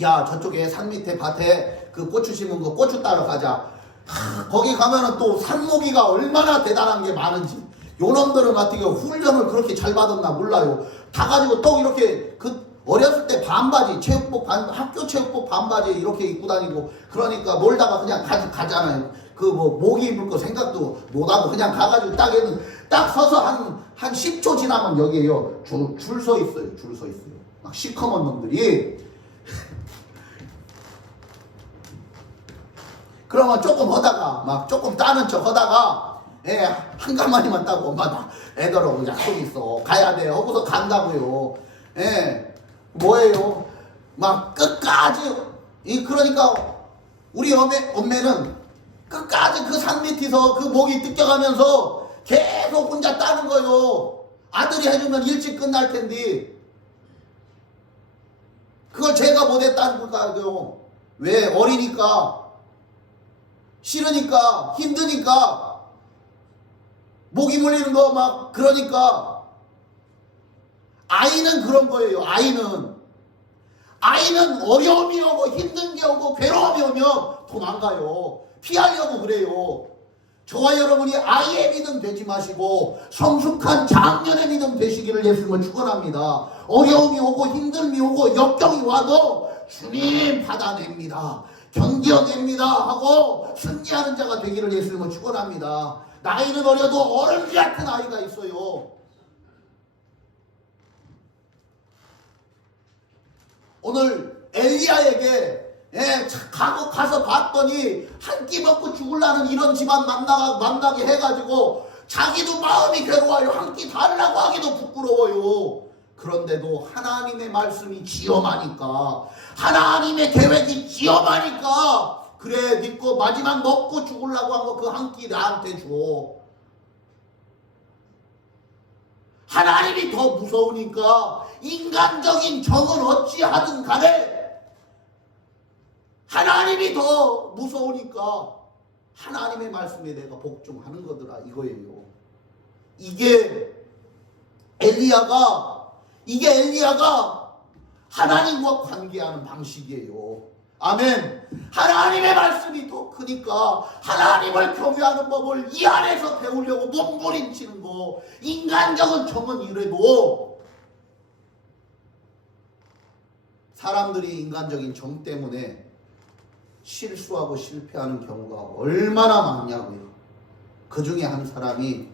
야 저쪽에 산 밑에 밭에 그 고추 심은 거 고추 따러 가자. 거기 가면은 또 산모기가 얼마나 대단한 게 많은지 요놈들은 어떻게 훈련을 그렇게 잘 받았나 몰라요. 다 가지고 또 이렇게 그 어렸을 때 반바지 학교 체육복 반바지 이렇게 입고 다니고 그러니까 놀다가 그냥 가잖아요. 그 모기 입을 거 생각도 못하고 그냥 가가지고 딱 서서 한 10초 지나면 여기에요 줄 서 있어요. 막 시커먼 놈들이. 그러면 조금 하다가 막 조금 따는 척 하다가 한 가마니만 따고 엄마 나 애들하고 약속이 있어 가야 돼 하고서 간다고요. 뭐예요? 막 끝까지 그러니까 우리 엄매는 끝까지 그 산 밑에서 그 목이 뜯겨가면서 계속 혼자 따는 거예요. 아들이 해주면 일찍 끝날 텐데 그걸 제가 못했다는 거예요. 왜? 어리니까 싫으니까 힘드니까 목이 물리는 거 막 그러니까. 아이는 그런 거예요. 아이는 어려움이 오고 힘든 게 오고 괴로움이 오면 도망가요. 피하려고 그래요. 저와 여러분이 아이의 믿음 되지 마시고 성숙한 장년의 믿음 되시기를 예수님을 축원합니다. 어려움이 오고 힘듦이 오고 역경이 와도 주님 받아냅니다. 견뎌냅니다 하고 승리하는 자가 되기를 예수님은 축원합니다. 나이는 어려도 어른이 같은 아이가 있어요. 오늘 엘리야에게 가서 봤더니 한 끼 먹고 죽으려는 이런 집안 만나게 해가지고 자기도 마음이 괴로워요. 한 끼 달라고 하기도 부끄러워요. 그런데도 하나님의 말씀이 지엄하니까 하나님의 계획이 지엄하니까 그래 믿고 마지막 먹고 죽으려고 한 거 그 한 끼 나한테 줘. 하나님이 더 무서우니까 인간적인 정은 어찌하든 간에 하나님이 더 무서우니까 하나님의 말씀에 내가 복종하는 거더라 이거예요. 이게 엘리야가 하나님과 관계하는 방식이에요. 아멘. 하나님의 말씀이 더 크니까 하나님을 경외하는 법을 이 안에서 배우려고 몸부림치는 거. 인간적인 정은 이래도 사람들이 인간적인 정 때문에 실수하고 실패하는 경우가 얼마나 많냐고요. 그 중에 한 사람이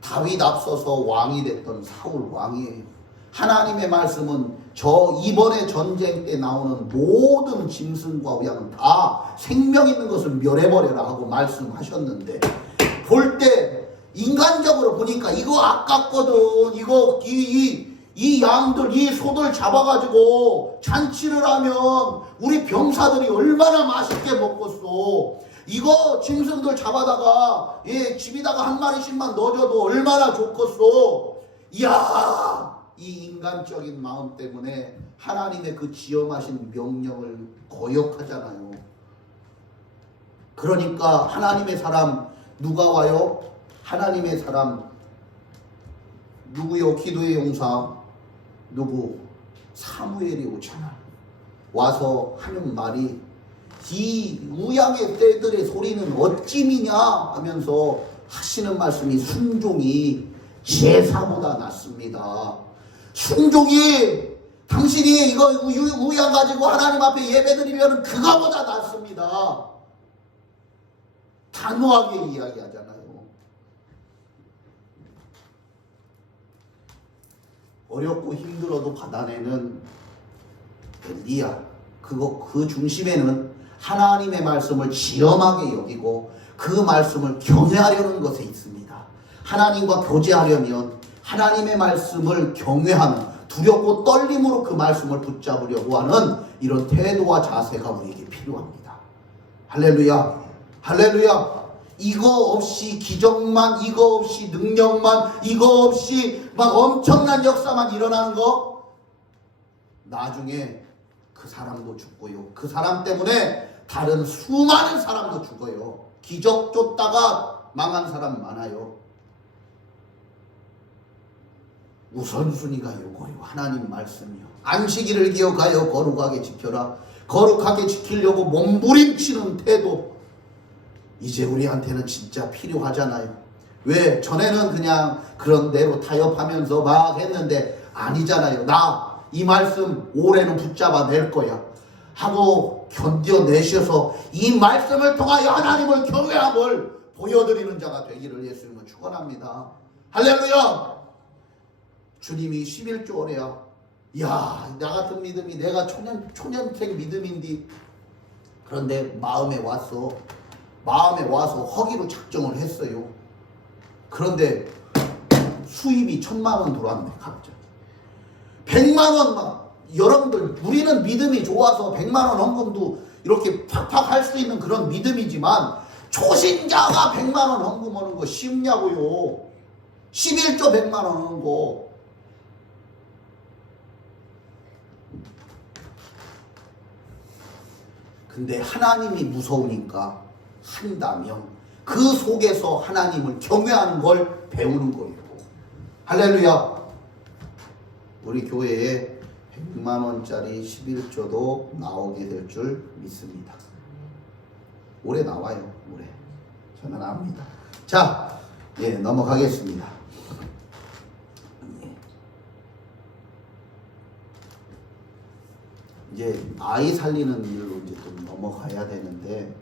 다윗 앞서서 왕이 됐던 사울 왕이에요. 하나님의 말씀은 저 이번에 전쟁 때 나오는 모든 짐승과 우양은 다 생명 있는 것을 멸해버려라 하고 말씀하셨는데, 볼 때 인간적으로 보니까 이거 아깝거든. 이거 이 양들, 이 소들 잡아가지고 잔치를 하면 우리 병사들이 얼마나 맛있게 먹겠어. 이거 짐승들 잡아다가 집에다가 한 마리씩만 넣어줘도 얼마나 좋겠어. 이야, 이 인간적인 마음 때문에 하나님의 그 지엄하신 명령을 거역하잖아요. 그러니까 하나님의 사람 누가 와요? 하나님의 사람 누구요? 기도의 용사 누구? 사무엘이 오잖아. 와서 하는 말이, 이 우양의 떼들의 소리는 어찌미냐 하면서 하시는 말씀이, 순종이 제사보다 낫습니다. 순종이, 당신이 이거 우양 가지고 하나님 앞에 예배드리면 그거보다 낫습니다. 단호하게 이야기하잖아요. 어렵고 힘들어도 받아내는 엘리야, 그 중심에는 하나님의 말씀을 지엄하게 여기고 그 말씀을 경외하려는 것에 있습니다. 하나님과 교제하려면 하나님의 말씀을 경외하는, 두렵고 떨림으로 그 말씀을 붙잡으려고 하는 이런 태도와 자세가 우리에게 필요합니다. 할렐루야, 할렐루야. 이거 없이 기적만, 이거 없이 능력만, 이거 없이 막 엄청난 역사만 일어나는 거, 나중에 그 사람도 죽고요. 그 사람 때문에 다른 수많은 사람도 죽어요. 기적 쫓다가 망한 사람 많아요. 우선순위가 요거요. 하나님 말씀이요. 안식일을 기억하여 거룩하게 지켜라. 거룩하게 지키려고 몸부림치는 태도, 이제 우리한테는 진짜 필요하잖아요. 왜? 전에는 그냥 그런 대로 타협하면서 막 했는데 아니잖아요. 나 이 말씀 올해는 붙잡아 낼 거야 하고 견뎌내셔서 이 말씀을 통하여 하나님을 경외함을 보여드리는 자가 되기를 예수님은 축원합니다. 할렐루야. 주님이 11조래야. 이야, 나 같은 믿음이, 내가 초년생 믿음인데, 그런데 마음에 와서 허기로 작정을 했어요. 그런데 수입이 1,000만 원 들어왔네. 갑자기 100만 원. 막 여러분들, 우리는 믿음이 좋아서 100만 원 헌금도 이렇게 팍팍 할 수 있는 그런 믿음이지만, 초신자가 100만 원 헌금하는 거 쉽냐고요. 11조 100만 원 하는 거. 근데 하나님이 무서우니까 한다면 그 속에서 하나님을 경외하는 걸 배우는 거예요. 할렐루야. 우리 교회에 100만 원짜리 11조도 나오게 될 줄 믿습니다. 올해 나와요. 올해. 저는 압니다. 자, 넘어가겠습니다. 이제 아이 살리는 일로 이제 좀 넘어가야 되는데,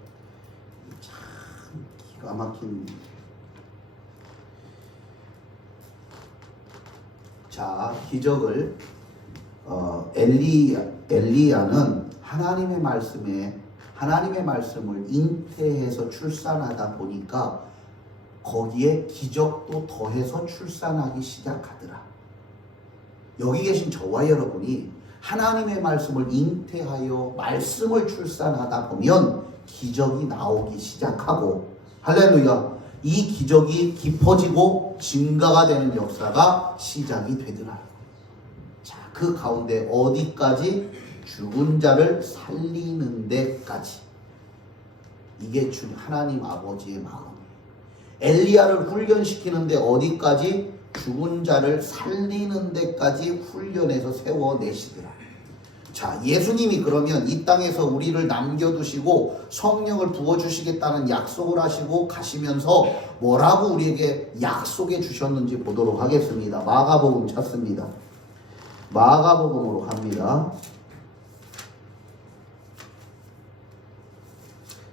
참 기가 막힌. 자, 기적을 엘리야는 하나님의 말씀을 잉태해서 출산하다 보니까 거기에 기적도 더해서 출산하기 시작하더라. 여기 계신 저와 여러분이 하나님의 말씀을 잉태하여 말씀을 출산하다 보면 기적이 나오기 시작하고, 할렐루야, 이 기적이 깊어지고 증가가 되는 역사가 시작이 되더라. 자, 그 가운데 어디까지? 죽은 자를 살리는 데까지. 이게 하나님 아버지의 마음이에요. 엘리야를 훈련시키는데 어디까지? 죽은 자를 살리는 데까지 훈련해서 세워내시더라. 자, 예수님이 그러면 이 땅에서 우리를 남겨두시고 성령을 부어주시겠다는 약속을 하시고 가시면서 뭐라고 우리에게 약속해 주셨는지 보도록 하겠습니다. 마가복음 찾습니다. 마가복음으로 갑니다.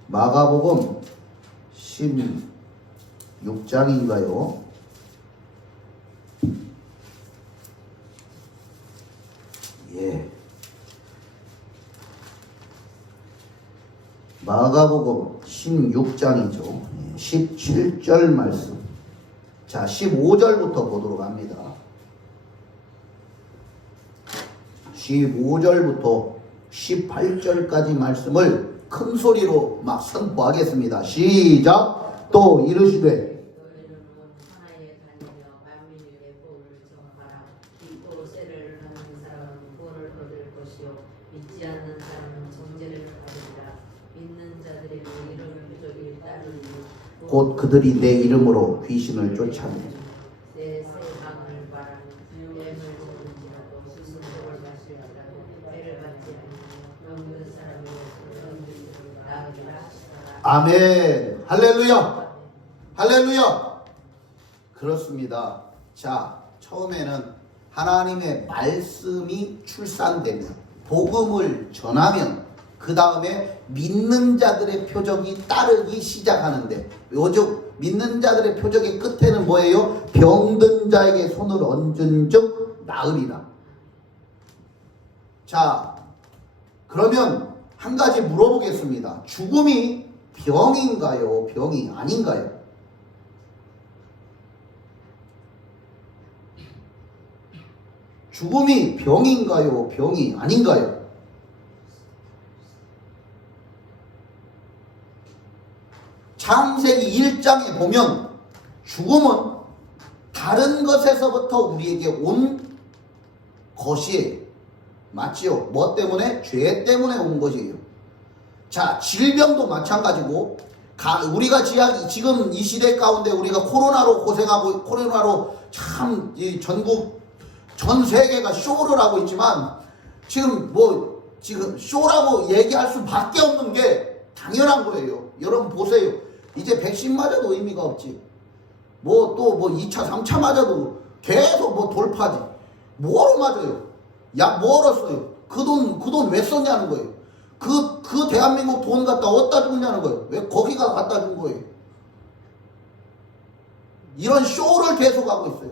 마가복음 16장인가요? 마가복음 16장이죠. 17절 말씀. 자, 15절부터 보도록 합니다. 15절부터 18절까지 말씀을 큰 소리로 막 선포하겠습니다. 시작. 또 이르시되 너희는 온 하나에 다니며 만민에게 복을 전하라. 믿고 세를 하는 사람은 구원을 얻을 것이요 믿지 않는 사람은 정죄를 받으리라. 믿는 자들에게 이름 표적이 따르니 곧 그들이 내 이름으로 귀신을 쫓아내니 내 세상을 말하는 뱀을 잡을지라도 무슨 복을 마실지라도 배를 받지 아니하며 먹는 사람의 손을 나으리라 하시더라. 아멘. 할렐루야. 할렐루야. 그렇습니다. 자, 처음에는 하나님의 말씀이 출산되면 복음을 전하면 그 다음에 믿는 자들의 표적이 따르기 시작하는데 요즘 믿는 자들의 표적의 끝에는 뭐예요? 병든 자에게 손을 얹은 즉 나으리라. 자, 그러면 한 가지 물어보겠습니다. 죽음이 병인가요? 병이 아닌가요? 죽음이 병인가요? 병이 아닌가요? 창세기 1장에 보면 죽음은 다른 것에서부터 우리에게 온 것이에요. 맞지요? 뭐 때문에? 죄 때문에 온 것이에요. 자, 질병도 마찬가지고 우리가 지금 이 시대 가운데 우리가 코로나로 고생하고 코로나로 참 전국 전 세계가 쇼를 하고 있지만 지금 쇼라고 얘기할 수밖에 없는 게 당연한 거예요. 여러분 보세요. 이제 백신 맞아도 의미가 없지. 또 2차, 3차 맞아도 계속 돌파지. 뭐로 맞아요? 약 뭐로 써요? 그 돈 왜 썼냐는 거예요. 그 대한민국 돈 갖다 어디다 줬냐는 거예요. 왜 거기가 갖다 준 거예요? 이런 쇼를 계속하고 있어요.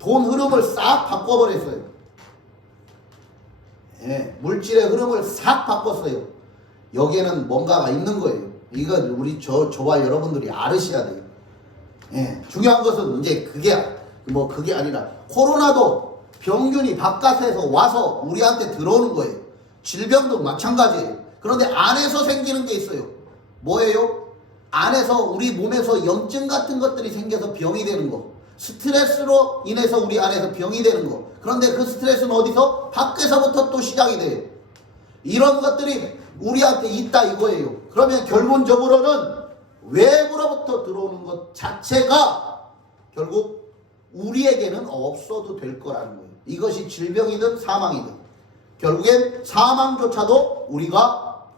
돈 흐름을 싹 바꿔버렸어요. 예, 물질의 흐름을 싹 바꿨어요. 여기에는 뭔가가 있는 거예요. 이거 우리 저와 여러분들이 알으셔야 돼요. 예, 중요한 것은 이제 그게 아니라 코로나도 병균이 바깥에서 와서 우리한테 들어오는 거예요. 질병도 마찬가지예요. 그런데 안에서 생기는 게 있어요. 뭐예요? 안에서 우리 몸에서 염증 같은 것들이 생겨서 병이 되는 거. 스트레스로 인해서 우리 안에서 병이 되는 거. 그런데 그 스트레스는 어디서? 밖에서부터 또 시작이 돼요. 이런 것들이 우리한테 있다 이거예요. 그러면 결론적으로는 외부로부터 들어오는 것 자체가 결국 우리에게는 없어도 될 거라는 거예요. 이것이 질병이든 사망이든 결국엔 사망조차도 우리가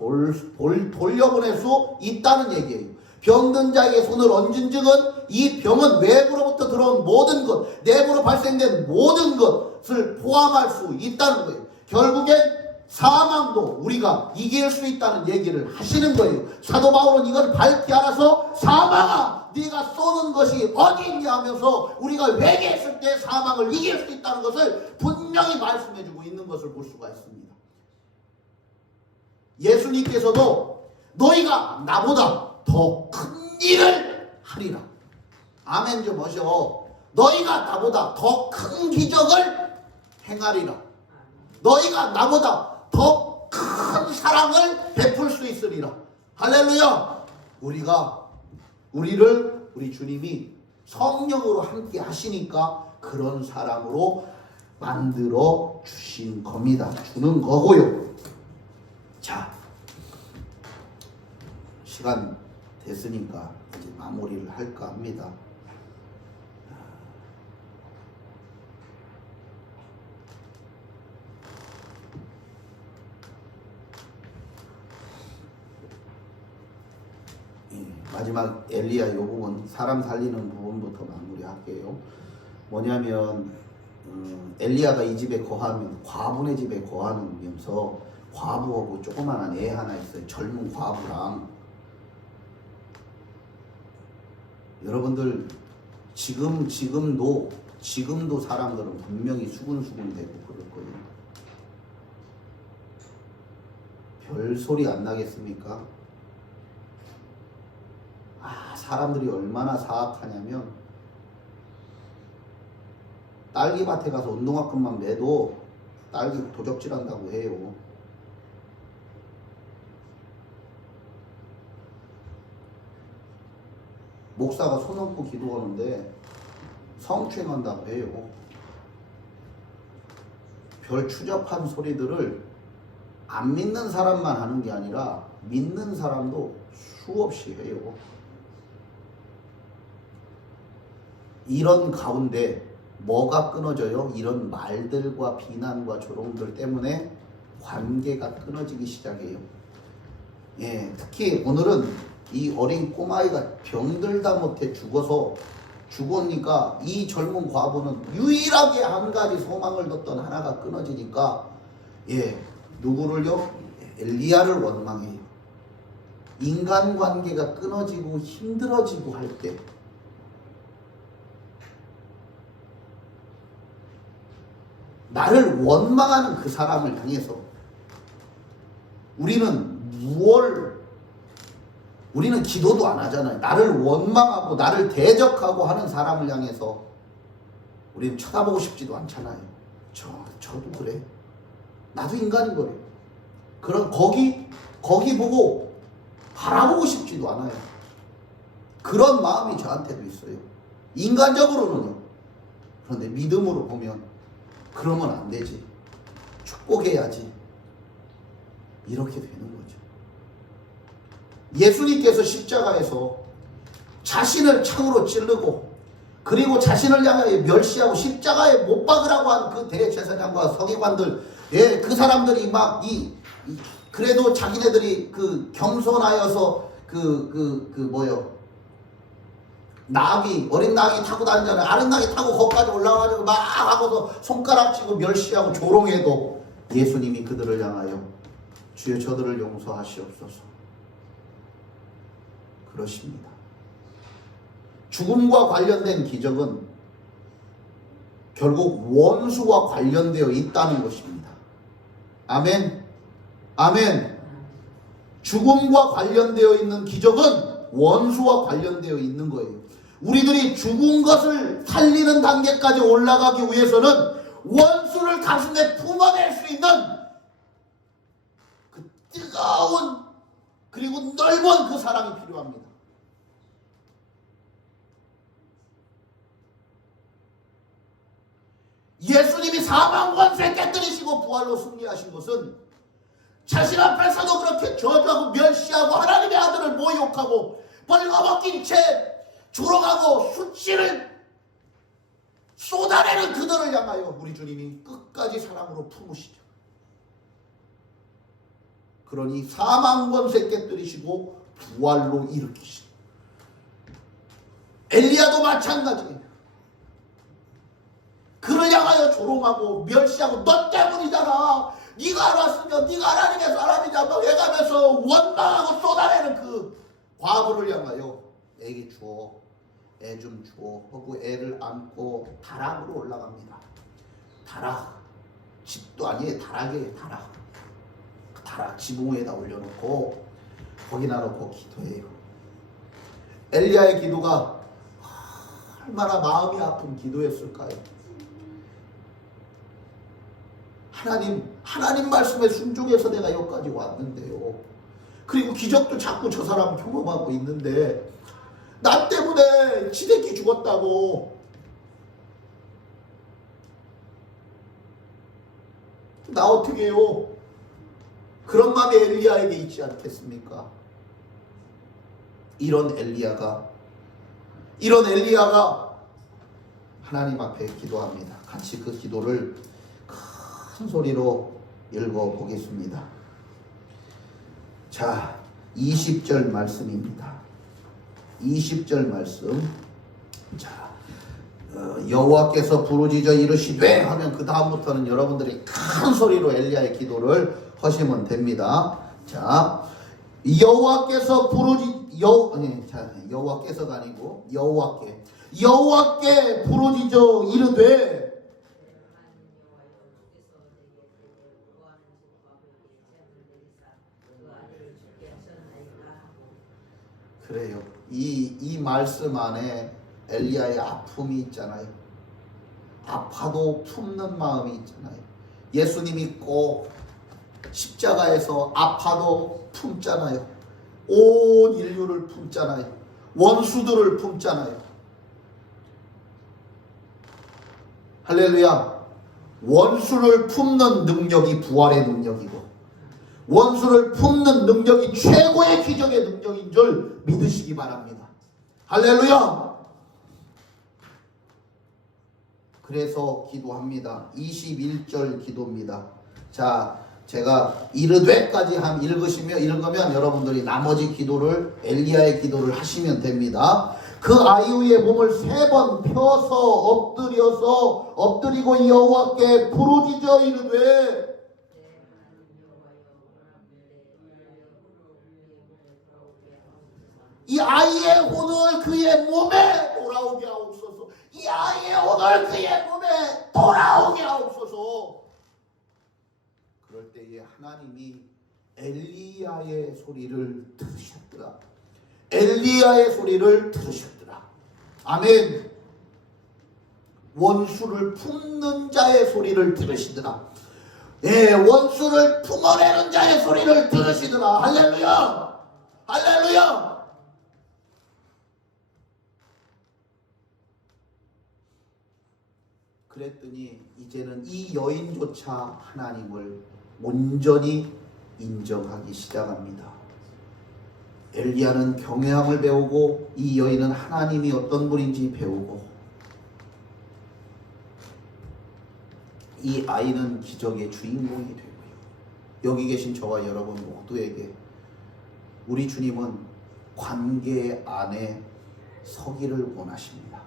돌려보낼 수 있다는 얘기예요. 병든 자에게 손을 얹은 즉은 이 병은 외부로부터 들어온 모든 것, 내부로 발생된 모든 것을 포함할 수 있다는 거예요. 결국엔 사망도 우리가 이길 수 있다는 얘기를 하시는 거예요. 사도 바울은 이걸 밝히 알아서 사망아 네가 쏘는 것이 어디 있냐 하면서 우리가 회개했을 때 사망을 이길 수 있다는 것을 분명히 말씀해주고 있는 것을 볼 수가 있습니다. 예수님께서도 너희가 나보다 더 큰 일을 하리라. 아멘 좀 하셔. 너희가 나보다 더 큰 기적을 행하리라. 너희가 나보다 더 큰 사랑을 베풀 수 있으리라. 할렐루야. 우리 주님이 성령으로 함께 하시니까 그런 사람으로 만들어 주신 겁니다. 주는 거고요. 자, 시간 됐으니까 이제 마무리를 할까 합니다. 마지막 엘리야 이 부분 사람 살리는 부분부터 마무리할게요. 뭐냐면 엘리야가 이 집에 거하면 과부네 집에 거하면서 과부하고 조그만한 애 하나 있어요. 젊은 과부랑. 여러분들 지금도 사람들은 분명히 수군수군 되고 그럴 거예요. 별 소리 안 나겠습니까? 사람들이 얼마나 사악하냐면 딸기밭에 가서 운동화끈만 매도 딸기 도적질한다고 해요. 목사가 손 얹고 기도하는데 성추행한다고 해요. 별 추잡한 소리들을 안 믿는 사람만 하는 게 아니라 믿는 사람도 수없이 해요. 이런 가운데 뭐가 끊어져요? 이런 말들과 비난과 조롱들 때문에 관계가 끊어지기 시작해요. 예, 특히 오늘은 이 어린 꼬마아이가 병들다 못해 죽으니까 이 젊은 과부는 유일하게 한 가지 소망을 뒀던 하나가 끊어지니까 누구를요? 엘리야를 원망해요. 인간관계가 끊어지고 힘들어지고 할 때 나를 원망하는 그 사람을 향해서 우리는 기도도 안 하잖아요. 나를 원망하고 나를 대적하고 하는 사람을 향해서 우리는 쳐다보고 싶지도 않잖아요. 저도 그래. 나도 인간인 거래. 그럼 거기 보고 바라보고 싶지도 않아요. 그런 마음이 저한테도 있어요. 인간적으로는요. 그런데 믿음으로 보면 그러면 안 되지. 축복해야지. 이렇게 되는 거죠. 예수님께서 십자가에서 자신을 창으로 찌르고 그리고 자신을 향하여 멸시하고 십자가에 못 박으라고 한 그 대제사장과 서기관들, 그 사람들이 막 그래도 자기네들이 그 겸손하여서 어린 낙이 타고 다니잖아요. 아른 낙이 타고 거기까지 올라가가지고 막 하고서 손가락치고 멸시하고 조롱해도 예수님이 그들을 향하여 주여 저들을 용서하시옵소서 그러십니다. 죽음과 관련된 기적은 결국 원수와 관련되어 있다는 것입니다. 아멘. 아멘. 죽음과 관련되어 있는 기적은 원수와 관련되어 있는 거예요. 우리들이 죽은 것을 살리는 단계까지 올라가기 위해서는 원수를 가슴에 품어낼 수 있는 그 뜨거운 그리고 넓은 그 사랑이 필요합니다. 예수님이 사망 권세 깨뜨리시고 부활로 승리하신 것은 자신 앞에서도 그렇게 저주하고 멸시하고 하나님의 아들을 모욕하고 벌거벗긴 채 조롱하고 수치를 쏟아내는 그들을 향하여 우리 주님이 끝까지 사랑으로 품으시죠. 그러니 사망 권세 깨뜨리시고 부활로 일으키시죠. 엘리야도 마찬가지예요. 그를 향하여 조롱하고 멸시하고 너 때문이잖아. 네가 알았으면 네가 하나님의 사람이냐 막 해가면서 원망하고 쏟아내는 그 과부를 향하여 애기 주어, 애 좀 주어 하고 애를 안고 다락으로 올라갑니다. 다락, 집도 아니에요. 다락이에요. 다락. 다락 지붕 위에다 올려놓고 거기다 놓고 기도해요. 엘리야의 기도가 얼마나 마음이 아픈 기도였을까요? 하나님 말씀에 순종해서 내가 여기까지 왔는데요. 그리고 기적도 자꾸 저 사람 경험하고 있는데 나 때문에 지새끼 죽었다고. 나 어떻게 해요? 그런 마음이 엘리야에게 있지 않겠습니까? 이런 엘리야가 하나님 앞에 기도합니다. 같이 그 기도를 큰 소리로 읽어보겠습니다. 자, 20절 말씀입니다. 20절 말씀. 자, 여호와께서 부르짖어 이르시되 하면 그 다음부터는 여러분들이 큰 소리로 엘리야의 기도를 하시면 됩니다. 자, 여호와께서 여호와께서가 아니고 여호와께 부르짖어 이르되 그래요. 이 말씀 안에 엘리야의 아픔이 있잖아요. 아파도 품는 마음이 있잖아요. 예수님이 꼭 십자가에서 아파도 품잖아요. 온 인류를 품잖아요. 원수들을 품잖아요. 할렐루야. 원수를 품는 능력이 부활의 능력이고, 원수를 품는 능력이 최고의 기적의 능력인 줄 믿으시기 바랍니다. 할렐루야. 그래서 기도합니다. 21절 기도입니다. 자, 제가 이르되까지 읽으면 여러분들이 나머지 기도를, 엘리야의 기도를 하시면 됩니다. 그 아이의 몸을 3번 펴서 엎드리고 여호와께 부르짖어 이르되, 이 아이의 혼을 그의 몸에 돌아오게 하옵소서. 이 아이의 혼을 그의 몸에 돌아오게 하옵소서. 그럴 때에 하나님이 엘리야의 소리를 들으셨더라. 엘리야의 소리를 들으셨더라. 아멘. 원수를 품는 자의 소리를 들으시더라. 예, 원수를 품어내는 자의 소리를 들으시더라. 할렐루야. 할렐루야. 그랬더니 이제는 이 여인조차 하나님을 온전히 인정하기 시작합니다. 엘리야는 경외함을 배우고, 이 여인은 하나님이 어떤 분인지 배우고, 이 아이는 기적의 주인공이 되고요. 여기 계신 저와 여러분 모두에게 우리 주님은 관계 안에 서기를 원하십니다.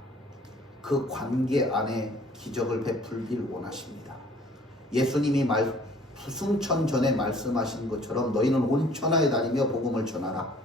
그 관계 안에 기적을 베풀길 원하십니다. 예수님이 수승천 전에 말씀하신 것처럼 너희는 온 천하에 다니며 복음을 전하라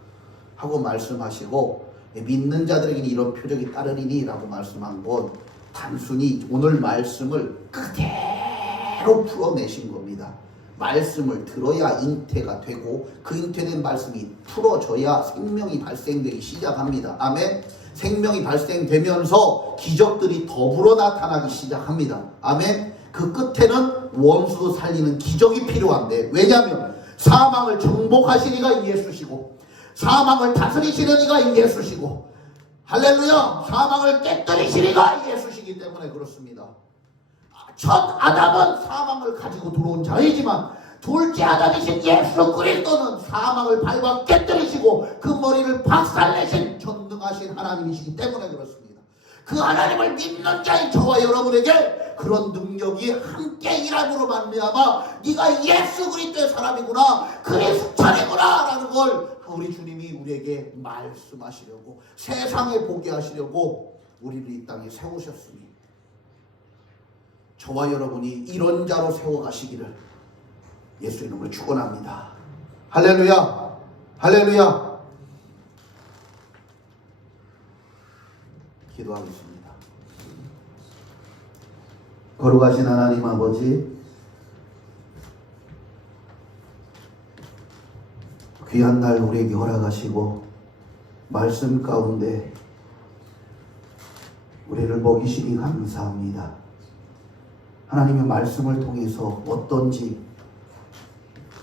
하고 말씀하시고, 믿는 자들에게는 이런 표적이 따르리니 라고 말씀한 건 단순히 오늘 말씀을 그대로 풀어내신 겁니다. 말씀을 들어야 잉태가 되고, 그 잉태된 말씀이 풀어져야 생명이 발생되기 시작합니다. 아멘. 생명이 발생되면서 기적들이 더불어 나타나기 시작합니다. 아멘. 그 끝에는 원수 살리는 기적이 필요한데, 왜냐하면 사망을 정복하시니가 예수시고, 사망을 다스리시는 이가 예수시고, 할렐루야, 사망을 깨뜨리시니가 예수시기 때문에 그렇습니다. 첫 아담은 사망을 가지고 들어온 자이지만 둘째 아담이신 예수 그리스도는 사망을 밟아 깨뜨리시고 그 머리를 박살내신 전능하신 하나님이시기 때문에 그렇습니다. 그 하나님을 믿는 자인 저와 여러분에게 그런 능력이 함께 일함으로 말미암아 네가 예수 그리스도의 사람이구나, 그리스도이구나 라는 걸 우리 주님이 우리에게 말씀하시려고, 세상에 보게 하시려고 우리를 이 땅에 세우셨으니, 저와 여러분이 이런 자로 세워가시기를 예수 이름으로 축원합니다. 할렐루야. 할렐루야. 기도하겠습니다. 거룩하신 하나님 아버지, 귀한 날 우리에게 허락하시고 말씀 가운데 우리를 먹이시니 감사합니다. 하나님의 말씀을 통해서 어떤지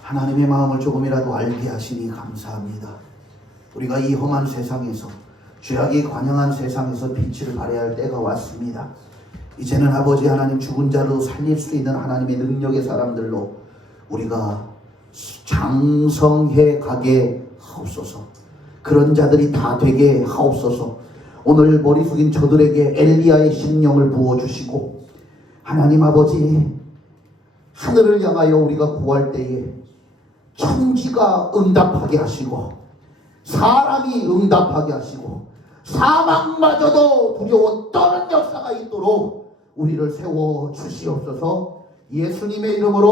하나님의 마음을 조금이라도 알게 하시니 감사합니다. 우리가 이 험한 세상에서, 죄악이 관영한 세상에서 빛을 발해야 할 때가 왔습니다. 이제는 아버지 하나님, 죽은 자로 살릴 수 있는 하나님의 능력의 사람들로 우리가 장성해 가게 하옵소서. 그런 자들이 다 되게 하옵소서. 오늘 머리 숙인 저들에게 엘리야의 심령을 부어주시고, 하나님 아버지, 하늘을 향하여 우리가 구할 때에 천지가 응답하게 하시고, 사람이 응답하게 하시고, 사망마저도 두려워 떠는 역사가 있도록 우리를 세워 주시옵소서. 예수님의 이름으로